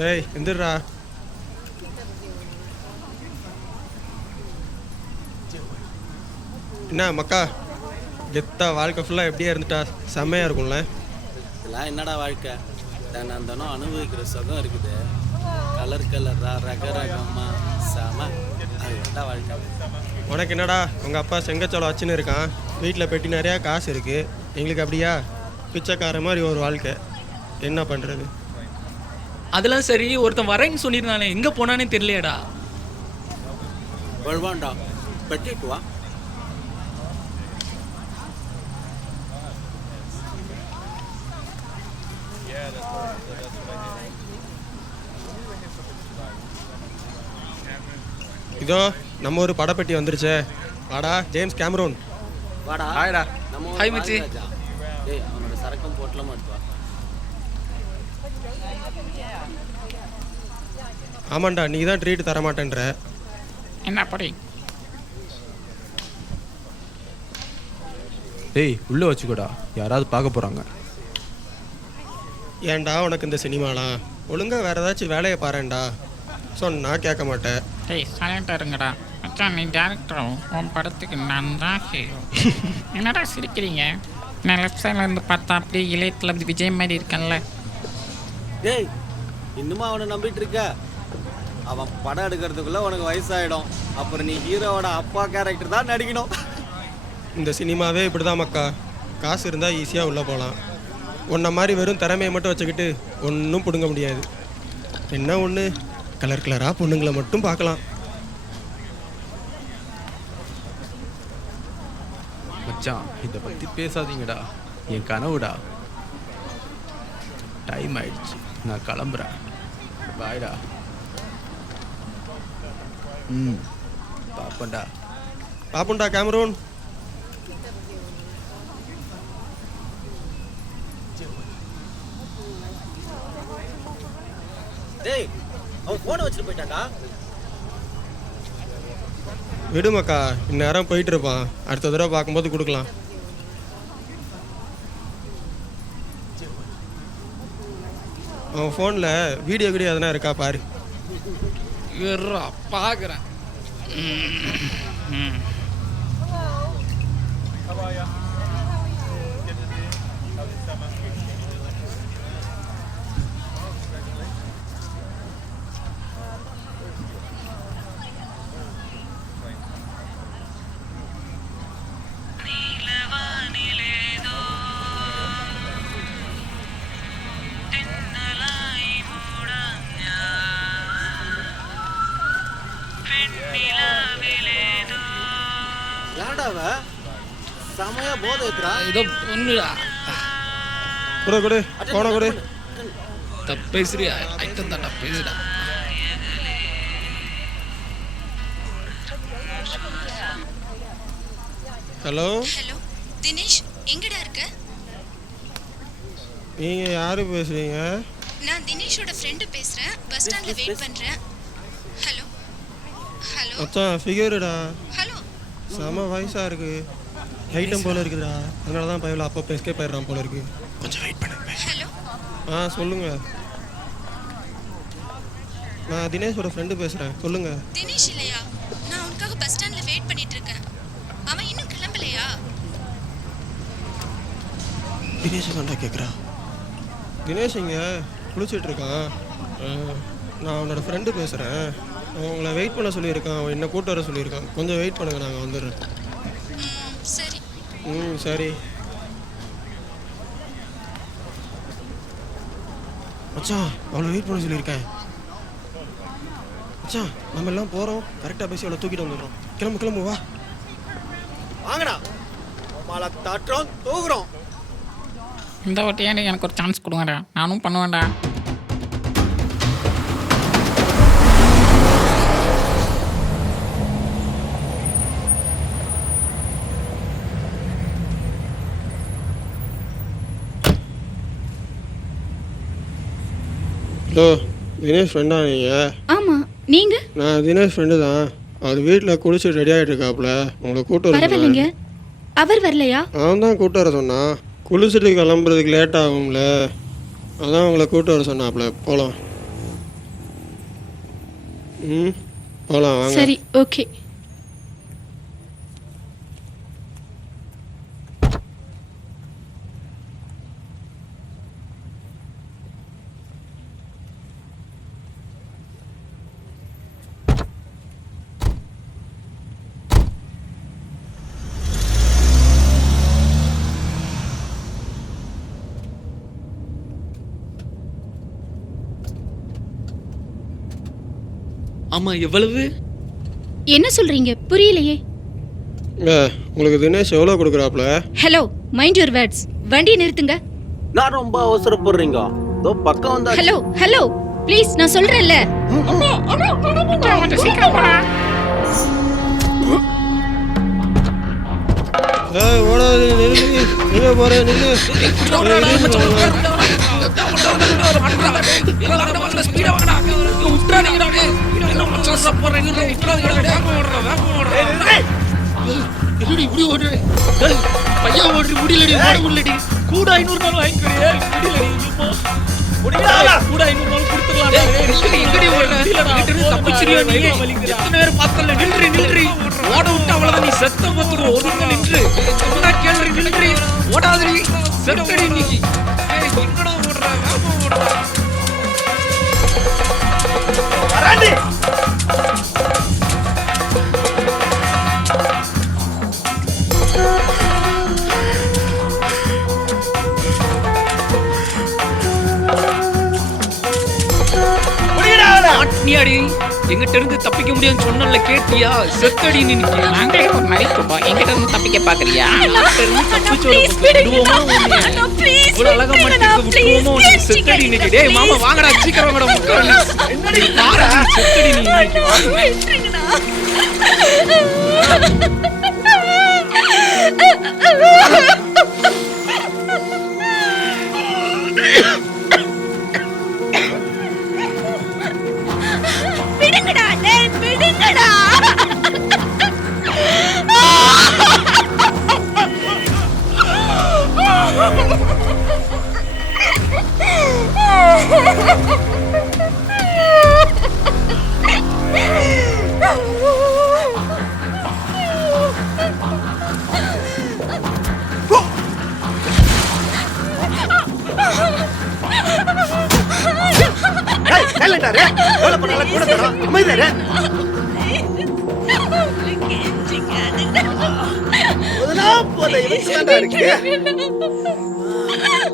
ஏய் எந்திரா. என்ன மக்கா, கெத்தா வாழ்க்கை ஃபுல்லாக எப்படியா இருந்துட்டா செம்மையாக இருக்கும்ல. இதெல்லாம் என்னடா வாழ்க்கை? தினம் அனுபவிக்கிற சுகம் இருக்குது. கலர் கலரா ரக ரகமா செம. அது என்னடா வாழ்க்கை? உனக்கு என்னடா, உங்கள் அப்பா செங்கச்சோளம் வச்சுன்னு இருக்கான், வீட்டில் பெட்டி நிறையா காசு இருக்குது. எங்களுக்கு அப்படியா பிச்சைக்கார மாதிரி ஒரு வாழ்க்கை. என்ன பண்ணுறது? அதெல்லாம் சரி, ஒருத்தன் வரேன்னு சொல்லியிருந்தானே, எங்கே போனானே தெரியலையடா. வருவான்டா, பெட்டிட்டு வா. இதோ நம்ம ஒரு படப்பெட்டி வந்துருச்சே. வாடா ஜேம்ஸ் கேமரூன். வாடா. ஹாய்டா. நம்ம ஹாய் மச்சி. டேய் அவனோட சரக்கும் போட்டலாம் எடுத்து வா. ஆமாண்டா, நீ தான் ட்ரீட் தர மாட்டேன்ற. என்ன படி? டேய் உள்ளே வச்சுக்கோடா, யாராவது பார்க்க போகிறாங்க. ஏன்டா உனக்கு இந்த சினிமாலாம்? ஒழுங்காக வேறு ஏதாச்சும் வேலையை பாருண்டா. சொன்னா கேட்க மாட்டேன். டேய் சைலண்டாக இருங்கடா. மச்சான் நீ டேரக்டரும் உன் படத்துக்கு நான் தான் ஹீரோ. என்னடா சிரிக்கிறீங்க? நான் லெஃப்ட் சைடில் இருந்து பார்த்தா அப்படியே இளைய தளபதி விஜய் மாதிரி இருக்கேன்ல. டேய் இன்னுமா அவனை நம்பிட்டு இருக்க? அவன் படம் எடுக்கிறதுக்குள்ள உனக்கு வயசாயிடும். அப்புறம் நீ ஹீரோவோட அப்பா கேரக்டர் தான் நடிக்கணும். இந்த சினிமாவே இப்படி தான் மக்கா. காசு இருந்தால் ஈஸியாக உள்ளே போகலாம். உன்ன மாதிரி வெறும் திறமையை மட்டும் வச்சுக்கிட்டு ஒன்றும் பிடுங்க முடியாது. என்ன ஒன்று, கலர் கலராக பொண்ணுங்களை மட்டும் பார்க்கலாம். மச்சான் இதை பற்றி பேசாதீங்கடா, என் கனவுடா. டைம் ஆயிடுச்சு, நான் கிளம்புறேன். பாய்டா. பாப்பண்டா. பாப்புண்டா கேமரோன். டேய் அவன் ஃபோனை வச்சுட்டு போயிட்டான்டா. விடு மக்கா, இந்நேரம் போயிட்டு இருப்பான். அடுத்த தடவை பார்க்கும்போது கொடுக்கலாம். அவன் ஃபோனில் வீடியோ எதனா இருக்கா பாரு. பார்க்குறேன். யாரடா அவன்? செமையா போதை ஏத்துறா. ஏதோ பொண்ணுடா. கொடு கொடு போன கொடு. பேசுறியா? ஐட்டம் தாண்டா, பேசுடா. ஹலோ ஹலோ தினேஷ், எங்கடா இருக்க? நீங்கள் யார் பேசுகிறீங்க? நான் தினேஷோட ஃப்ரெண்டு பேசுறேன். பஸ் ஸ்டாண்ட்ல வெயிட் பண்றேன். ஹலோ ஹலோ மச்சான் ஃபிகருடா. ஹலோ செம வயசாக இருக்கு. ஐட்டம் போல இருக்குதுடா. அதனால தான் பையன் அப்போ எஸ்கேப் ஆயிடுறான் போல இருக்கு. கொஞ்சம் வெயிட் பண்ணுங்க. ஹலோ சொல்லுங்கள். நான் தினேஷோட ஃப்ரெண்டு பேசுகிறேன். சொல்லுங்கள். தினேஷ் இல்லையா? நான் உனக்காக பஸ் ஸ்டாண்ட்ல வெயிட் பண்ணிட்டு இருக்கேன். அவன் இன்னும் கிளம்பலையா? தினேஷ் தான்டா கேட்குறா. தினேஷ் இங்கே குளிச்சுட்டு இருக்கான். நான் அவனோட ஃப்ரெண்டு பேசுகிறேன். அவன் உங்களை வெயிட் பண்ண சொல்லியிருக்கான். அவன் என்ன கூட்டு வர சொல்லியிருக்கான். கொஞ்சம் வெயிட் பண்ணுங்கள், நாங்கள் வந்துடுறேன். சரி. சரி மச்சான், அவ்வளோ வெயிட் பண்ண சொல்லியிருக்கேன். மச்சான் நம்ம எல்லாம் போகிறோம். கரெக்டாக பேசி அவளை தூக்கிட்டு வந்துடுறோம். கிளம்பு கிளம்பு வா. வாங்கடா, மழை தாட்டுறோம், தூக்குறோம். இந்த வாட்டியாண்டி எனக்கு ஒரு சான்ஸ் கொடுங்கடா, நானும் பண்ணுவேன்டா. ஹலோ, தினேஷ் ஃப்ரெண்டா நீங்கள்? ஆமாம், நீங்கள்? நான் தினேஷ் ஃப்ரெண்டு தான். அவர் வீட்டில் குளிச்சு ரெடி ஆகிட்டு இருக்காப்புல. உங்களை கூட்டு வர பரவாயில்லைங்க. அவர் வரலையா? அவன் தான் கூட்டு வர சொன்னான். குளிச்சுட்டு கிளம்புறதுக்கு லேட் ஆகும்ல, அதான் உங்களை கூட்டு வர சொன்னாப்புல. போகலாம். போகலாம் வாங்க. சரி, ஓகே. ஆமா, எவ்வளவு? என்ன சொல்றீங்க? புரியலையே. உங்களுக்கு தினேஷ் எவ்வளோ கொடுக்குறாப்புல? Hello, mind your words. வண்டியை நிறுத்துங்க. நான் ரொம்ப அவசரப்படுறீங்க. இதோ பக்கம் வந்தா. ஹலோ ஹலோ ப்ளீஸ், நான் சொல்றேன்ல. கொஞ்சம் சீக்கிரம் போடா. ஓடாது, நில்லு. நின்று போகிறேன், நில்லு. என்னடி இப்படி ஓடுற? பையன் ஓடுற முடியலடி, ஓட முடியலடி. கூட 500 நாள் வாங்கிக்கிறே. முடியலடி. கூட 500 நாள் கொடுத்துடலாம்டா. எங்கடி ஓடுற? இங்கிட்ட இருந்து தப்பிச்சிரியா நீ? எத்தனை நேரம் பார்த்தல? நின்று ஓட விட்டு அவ்வளவுதான், நீ செத்த போத்துக்கோ. ஒதுங்க நின்று சொன்னா கேள்வி நின்று ஓடாதடி, செத்தடி இன்னைக்கு. எங்கடா ஓடுற? வேகமா ஓடுற. வராண்டி மாட்டினியாடி, எங்கிட்ட இருந்து தப்பிக்க முடியும்னு சொன்னல, கேட்டியா? செத்தடி நீ. நாங்களே ஒரு நரிக்கும்பா எங்கிட்ட இருந்து தப்பிக்க பாக்குறியா? இவ்வளவு அழகா மாட்டிக்க விட்டுருவோமோ நீ? செத்தடி இன்னைக்கு. டேய் மாமா வாங்கடா, சீக்கிரம் வாங்கடா. என்னடி பாரு, செத்தடி நீ இன்னைக்கு. விடுங்கடா டேய், விடுங்கடா.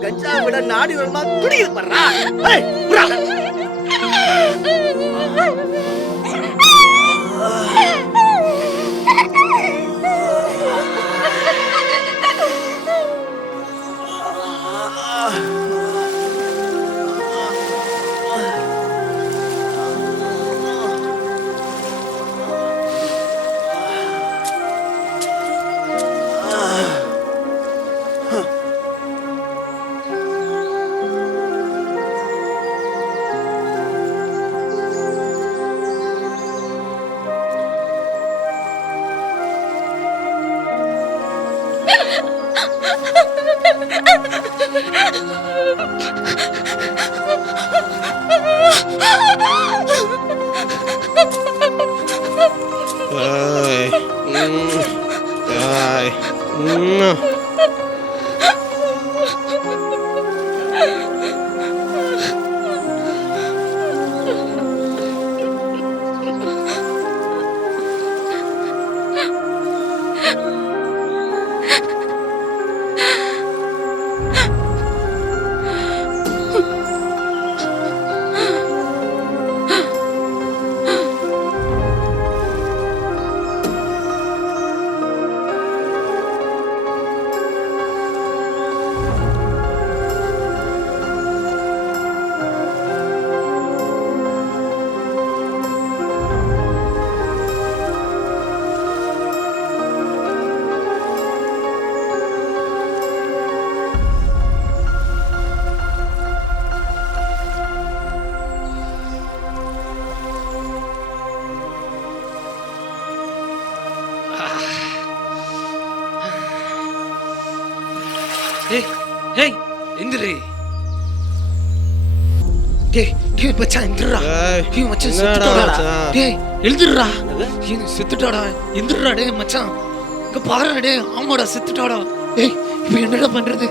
கஞ்சா விட நாடி வருமா துடிக்குது பண்றா. ஏய் எந்திரு. டேய் டேய் மச்சான் எந்திரடா. டேய் மச்சான் செத்துட்டாடா. டேய் எழுந்திரடா. ஏய் செத்துட்டாடா. எந்திரடா டேய் மச்சான். இங்க பாருடா டேய். ஆமாடா செத்துட்டாடா. டேய் இப்போ என்னடா பண்றது?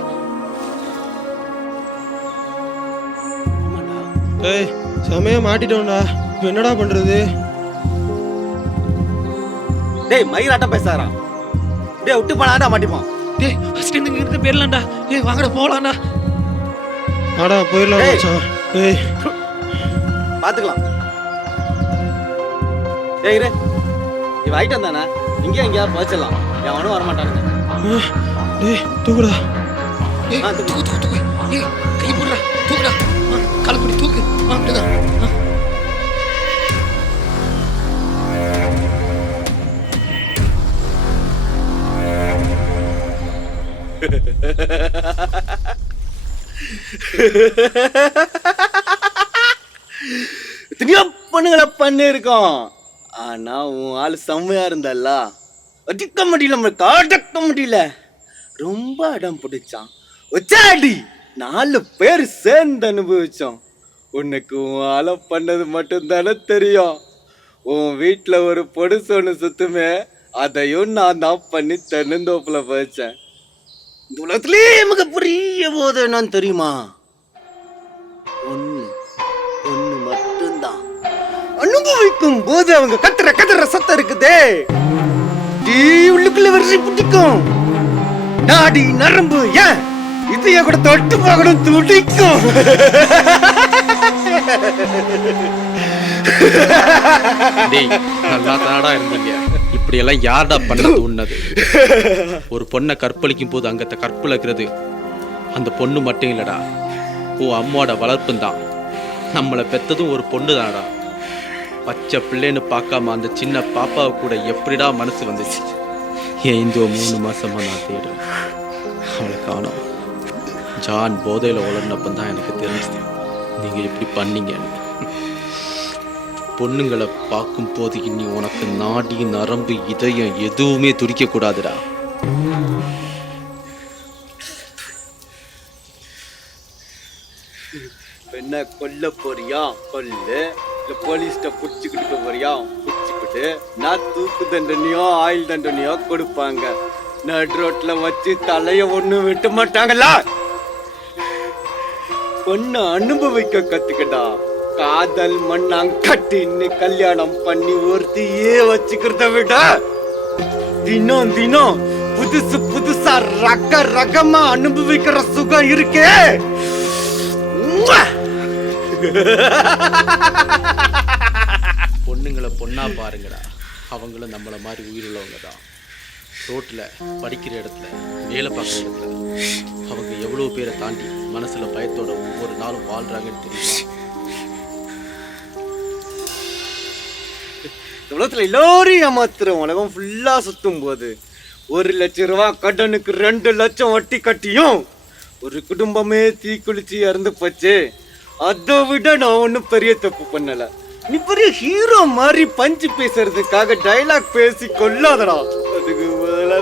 ஏய் சமய மாட்டிட்டோம்டா. இப்போ என்னடா பண்றது? டேய் மயிராட்டம் பேசாரா. டேய் விட்டு போனாடா மாட்டிப்போம். டேய் ஃபர்ஸ்ட் இங்க இருந்து போயிரலாம்டா. ஏய் வாங்கடா போலாம்டா. ஆடா போயிரலாம் மச்சான். ஏய் பாத்துக்கலாம். டேய் இரு. இவ ஐட்டம் தானே. இங்க எங்கயா போச்சலாம். எவனும் வர மாட்டானுங்க. டேய் தூக்குடா. ஏய் தூக்கு தூக்கு தூக்கு. ஏய் கை போடுடா. தூக்குடா. கால பிடி தூக்கு. வாங்கடா. எத்தனையோ பொண்ணுங்களை பண்ணிருக்கோம். ஆனா உன் ஆளு செம்மையா இருந்தால அடிக்க முடியல, நம்மளுக்கு அடக்க முடியல. ரொம்ப அடம் பிடிச்சான். ஒச்சாடி 4 பேர் சேர்ந்து அனுபவிச்சோம். உனக்கு உன் ஆளை பண்ணது மட்டும்தானே தெரியும். உன் வீட்டில் ஒரு பொடுசு ஒன்று சுத்துமே, அதையும் நான் தான் பண்ணி தென்னந்தோப்புல வச்சேன். இந்த உலகத்திலே நமக்கு புரிய போது என்னன்னு தெரியுமா? ஒன்று மட்டும்தான். அனுபவிக்கும் போது அவங்க கத்துற சத்தம் இருக்குதே, உள்ளுக்குள்ள வரிசை பிடிக்கும். நாடி நரம்பு ஏன் இதைய கூட தொட்டு பார்க்கணும் துடிக்கும். நல்லா தாடா இருந்தீங்க. இப்படி எல்லாம் யார்டா பண்ணது உன்னது? ஒரு பொண்ணை கற்பழிக்கும் போது அங்கத்த கற்பழிக்கிறது அந்த பொண்ணு மட்டும் இல்லடா, உன் அம்மாவோட வளர்ப்பும் தான். நம்மளை பெத்ததும் ஒரு பொண்ணு தானடா. பச்சை பிள்ளைன்னு பார்க்காம அந்த சின்ன பாப்பாவை கூட எப்படிடா மனசு வந்துச்சு? ஏன் இந்த 3 மாசமா நான் தேடுறேன், அவளை காணோம். ஜான் போதையில் உளர்னப்பந்தான் எனக்கு தெரிஞ்சுது நீங்க எப்படி பண்ணீங்க. பொண்ணுங்களை பார்க்கும் போது இனி உனக்கு நாடி நரம்பு இதயம் எதுவுமே துடிக்க கூடாதுடா. என்ன கொல்ல போறியா கொல்லு, இல்ல போலீஸ்ட புடிச்சுக்கிட்டு போறியா புடிச்சுக்கிட்டு. நான் தூக்கு தண்டனையோ ஆயுள் தண்டனையோ கொடுப்பாங்க. நடு ரோட்ல வச்சு தலைய ஒண்ணு விட்டு மாட்டாங்களா? பொண்ணு அனுபவிக்க கத்துக்கடா. காதல் மண்ணாங்கட்டின்னு கல்யாணம் பண்ணி ஒருத்தியே வச்சுக்கிறத விட தினம் தினம் புதுசா ரகமா அனுபவிக்கிற சுகம் இருக்கே. பொண்ணுங்களை பொண்ணா பாருங்கடா, அவங்களும் நம்மள மாதிரி உயிருள்ளவங்க தான். ரோட்ல படிக்கிற இடத்துல வேலை பார்க்குற இடத்துல அவங்க எவ்வளவு பேரை தாண்டி மனசுல பயத்தோட ஒவ்வொரு நாளும் வாழ்றாங்கன்னு தெரியும். உலகத்துல எல்லாரும் ஏமாத்துறோம். உலகம் ஃபுல்லா சுத்தும் போது 1 லட்சம் ரூபாய் கடனுக்கு 2 லட்சம் வட்டி கட்டியும் ஒரு குடும்பமே தீக்குளிச்சு இறந்து போச்சு. அதை விட நான் ஒன்றும் பெரிய தப்பு பண்ணல. நீ பெரிய ஹீரோ மாதிரி பஞ்சு பேசுறதுக்காக டைலாக் பேசி கொல்லாதடா. அதுக்கு முதல்ல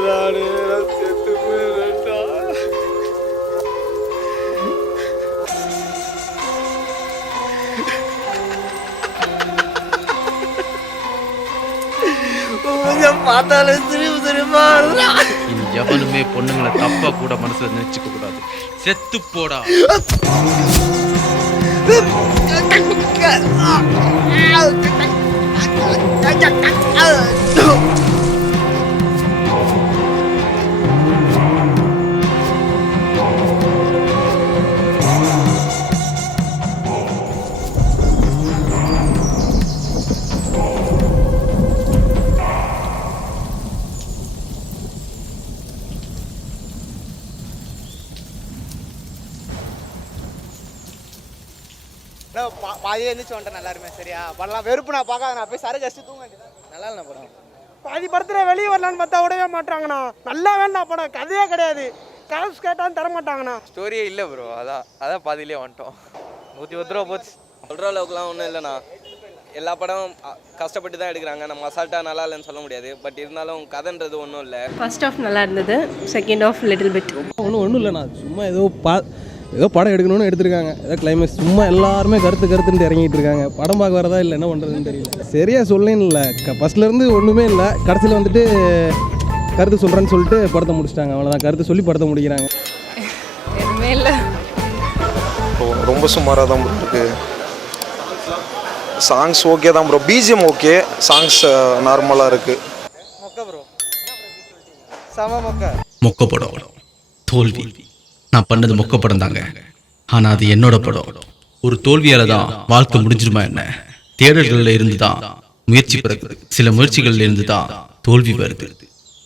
செத்து போயிடா. பார்த்தாலும் தெரியுமா, எவனுமே பொண்ணுங்களை தப்பா கூட மனசுல நினைச்சுக்க கூடாது. செத்து போடா. பாதியே இருந்துச்சு வந்துட்டேன். நல்லா இருமே சரியா பண்ணலாம். வெறுப்பு நான் பார்க்காத, நான் போய் சரக்கு அடிச்சு தூங்க வேண்டியதான். நல்லா இல்லை படம். பாதி படத்துல வெளியே வரலான்னு பார்த்தா விடவே மாட்டாங்கண்ணா. நல்லா வேண்டாம் படம், கதையே கிடையாது. காசு கேட்டாலும் தர மாட்டாங்கண்ணா. ஸ்டோரியே இல்லை ப்ரோ. அதான் பாதியிலே வந்துட்டோம். 110 ரூபா போச்சு. சொல்கிற அளவுக்குலாம் ஒன்றும் இல்லைண்ணா. எல்லா படம் கஷ்டப்பட்டு தான் எடுக்கிறாங்க. நம்ம அசால்ட்டாக நல்லா இல்லைன்னு சொல்ல முடியாது. பட் இருந்தாலும் கதைன்றது ஒன்றும் இல்லை. ஃபர்ஸ்ட் ஆஃப் நல்லா இருந்தது, செகண்ட் ஆஃப் லிட்டில் பிட். ஒன்றும் இல்லைண்ணா, சும்மா ஏதோ படம் எடுக்கணும்னு எடுத்திருக்காங்க. ஏதோ கிளைமேக்ஸ் சும்மா எல்லாருமே கருத்துன்ட்டு இறங்கிட்டு இருக்காங்க. படம் பார்க்க வரதா இல்லை என்ன பண்ணுறதுன்னு தெரியல. சரியாக சொல்லேன்னு இல்லை, ஃபர்ஸ்ட்லேருந்து ஒன்றுமே இல்லை. கடைசியில் வந்துட்டு கருத்து சொல்கிறேன்னு சொல்லிட்டு படத்தை முடிச்சிட்டாங்க. அவ்வளோதான், கருத்து சொல்லி படத்தை முடிக்கிறாங்க. எதுவுமே இல்லை, ரொம்ப சுமாராக தான் இருக்கு. சாங்ஸ் ஓகே தான் ப்ரோ, பிஜிஎம் ஓகே, சாங்ஸ் நார்மலாக இருக்கு. மொக்க ப்ரோ, சம மொக்க. மொக்க படம், தோல்வி. நான் பண்ணது மொக்க படம் தாங்க, ஆனால் அது என்னோட படம். ஒரு தோல்வியால தான் வாழ்க்கை முடிஞ்சிருமா என்ன? தேடல்களில் இருந்து தான் முயற்சி பிறகுது. சில முயற்சிகளில் இருந்து தான் தோல்வி வருது.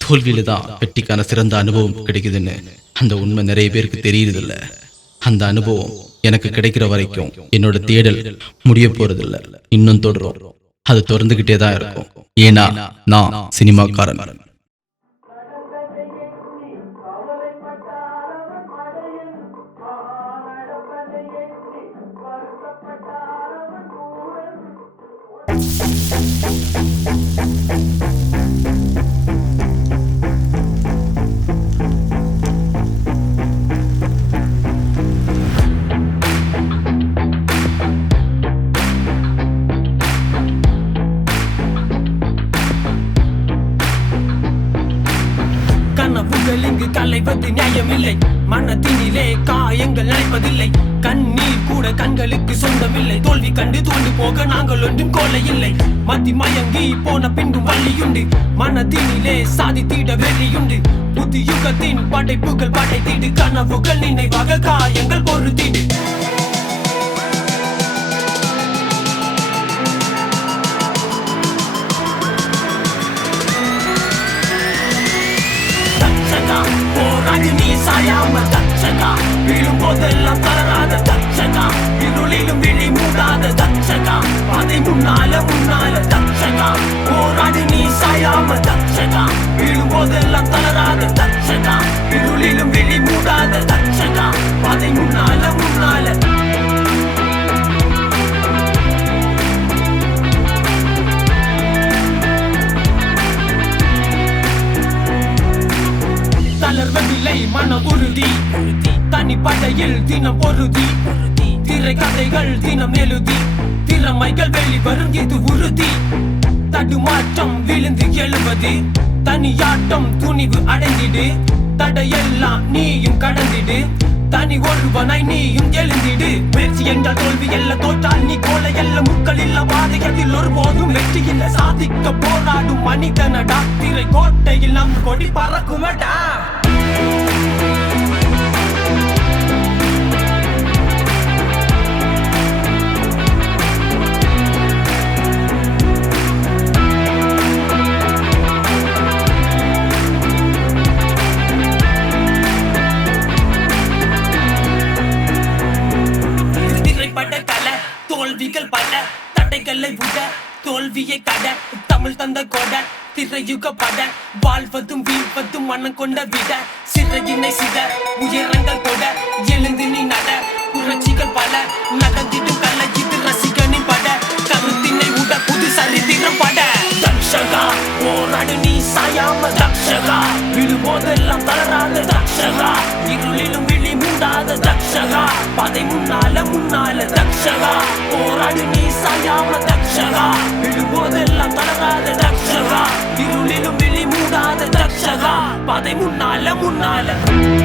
தோல்வியில தான் வெற்றிக்கான சிறந்த அனுபவம் கிடைக்குதுன்னு அந்த உண்மை நிறைய பேருக்கு தெரியுறதில்ல. அந்த அனுபவம் எனக்கு கிடைக்கிற வரைக்கும் என்னோட தேடல் முடிய போறதில்லை, இன்னும் தொடரும். அது தொடர்ந்துகிட்டே தான் இருக்கும். ஏன்னா நான் சினிமாக்காரன். கனவுகள் இங்கு கலைவது நியாயமில்லை. மனத்தினிலே காயங்கள் நினைப்பதில்லை. கண்ணீர் கூட கண்களுக்கு சொந்தமில்லை. தோல்வி கண்டு தோண்டு போக நாங்கள் ஒன்றும் கோலை இல்லை. மத்தி மயங்கி போன பின்பும் வழியுண்டு. மனத்தினிலே சாதித்திட வெறியுண்டு. புது யுகத்தின் படைப்புகள் படைத்திடு. கனவுகள் நினைவாக காயங்கள் பொறுத்திடு. போராடி நீ சாயாம தட்சகா. விழும் போதெல்லாம் தளராத தட்சகா. இருளிலும் விழி மூடாத தட்சகா. அதை முன்னால முன்னால தட்சகா. போராடி நீ சாயாம தட்சகா. விழும் போதெல்லாம் தளராத தட்சகா. இருளிலும் விழி மூடாத தட்சகா. அதை முன்னால முன்னால. தளர்வதில்லை மன உறுதி. தனிப்படையில் தினம் பொருதி. திரை கதைகள் தினம் எழுதி. திறமைகள் வெளிவரும் இது உறுதி. தடுமாற்றம் விழுந்து எழுவது. தனியாட்டம் துணிவு அடைந்திடு. தடையெல்லாம் நீயும் கடந்திடு. தனி ஒருவனாய் நீயும் எழுந்திடு. முயற்சி என்றால் தோல்வி எல்ல. தோற்றால் நீ கோலை எல்ல. முக்கள் இல்ல பாதையதில் ஒருபோதும் வெற்றி இல்ல. சாதிக்க போராடும் மனிதனடா. திரை கோட்டையில் நம் கொடி பறக்குமடா. தோல்விகள் பல. தடைகளை விட தோல்வியை கட. தமிழ் தந்த கொட திரையுக பட. வாழ்வதும் வீழ்வதும் மனம் கொண்ட விட. சிறையினை சித உயரங்கள் கொட. எழுந்து நீ நட. புரட்சிகள் பல நடந்திடும் கலை இது ரசிகனின் பட. கருத்தினை உட புது சரித்திரம் பட. தட்சகா போராடு நீ சாயாம தட்சகா. விழும்போதெல்லாம் தளராத தட்சகா. இருளிலும் விழி மூடாத தட்சகா. பதை முன்னால முன்னால தட்சகா. போராடு நீ சாயாம தட்சகா. விழும்போதெல்லாம் தளராத தட்சகா. இருளிலும் விழி மூடாத தட்சகா. பதை முன்னால முன்னால.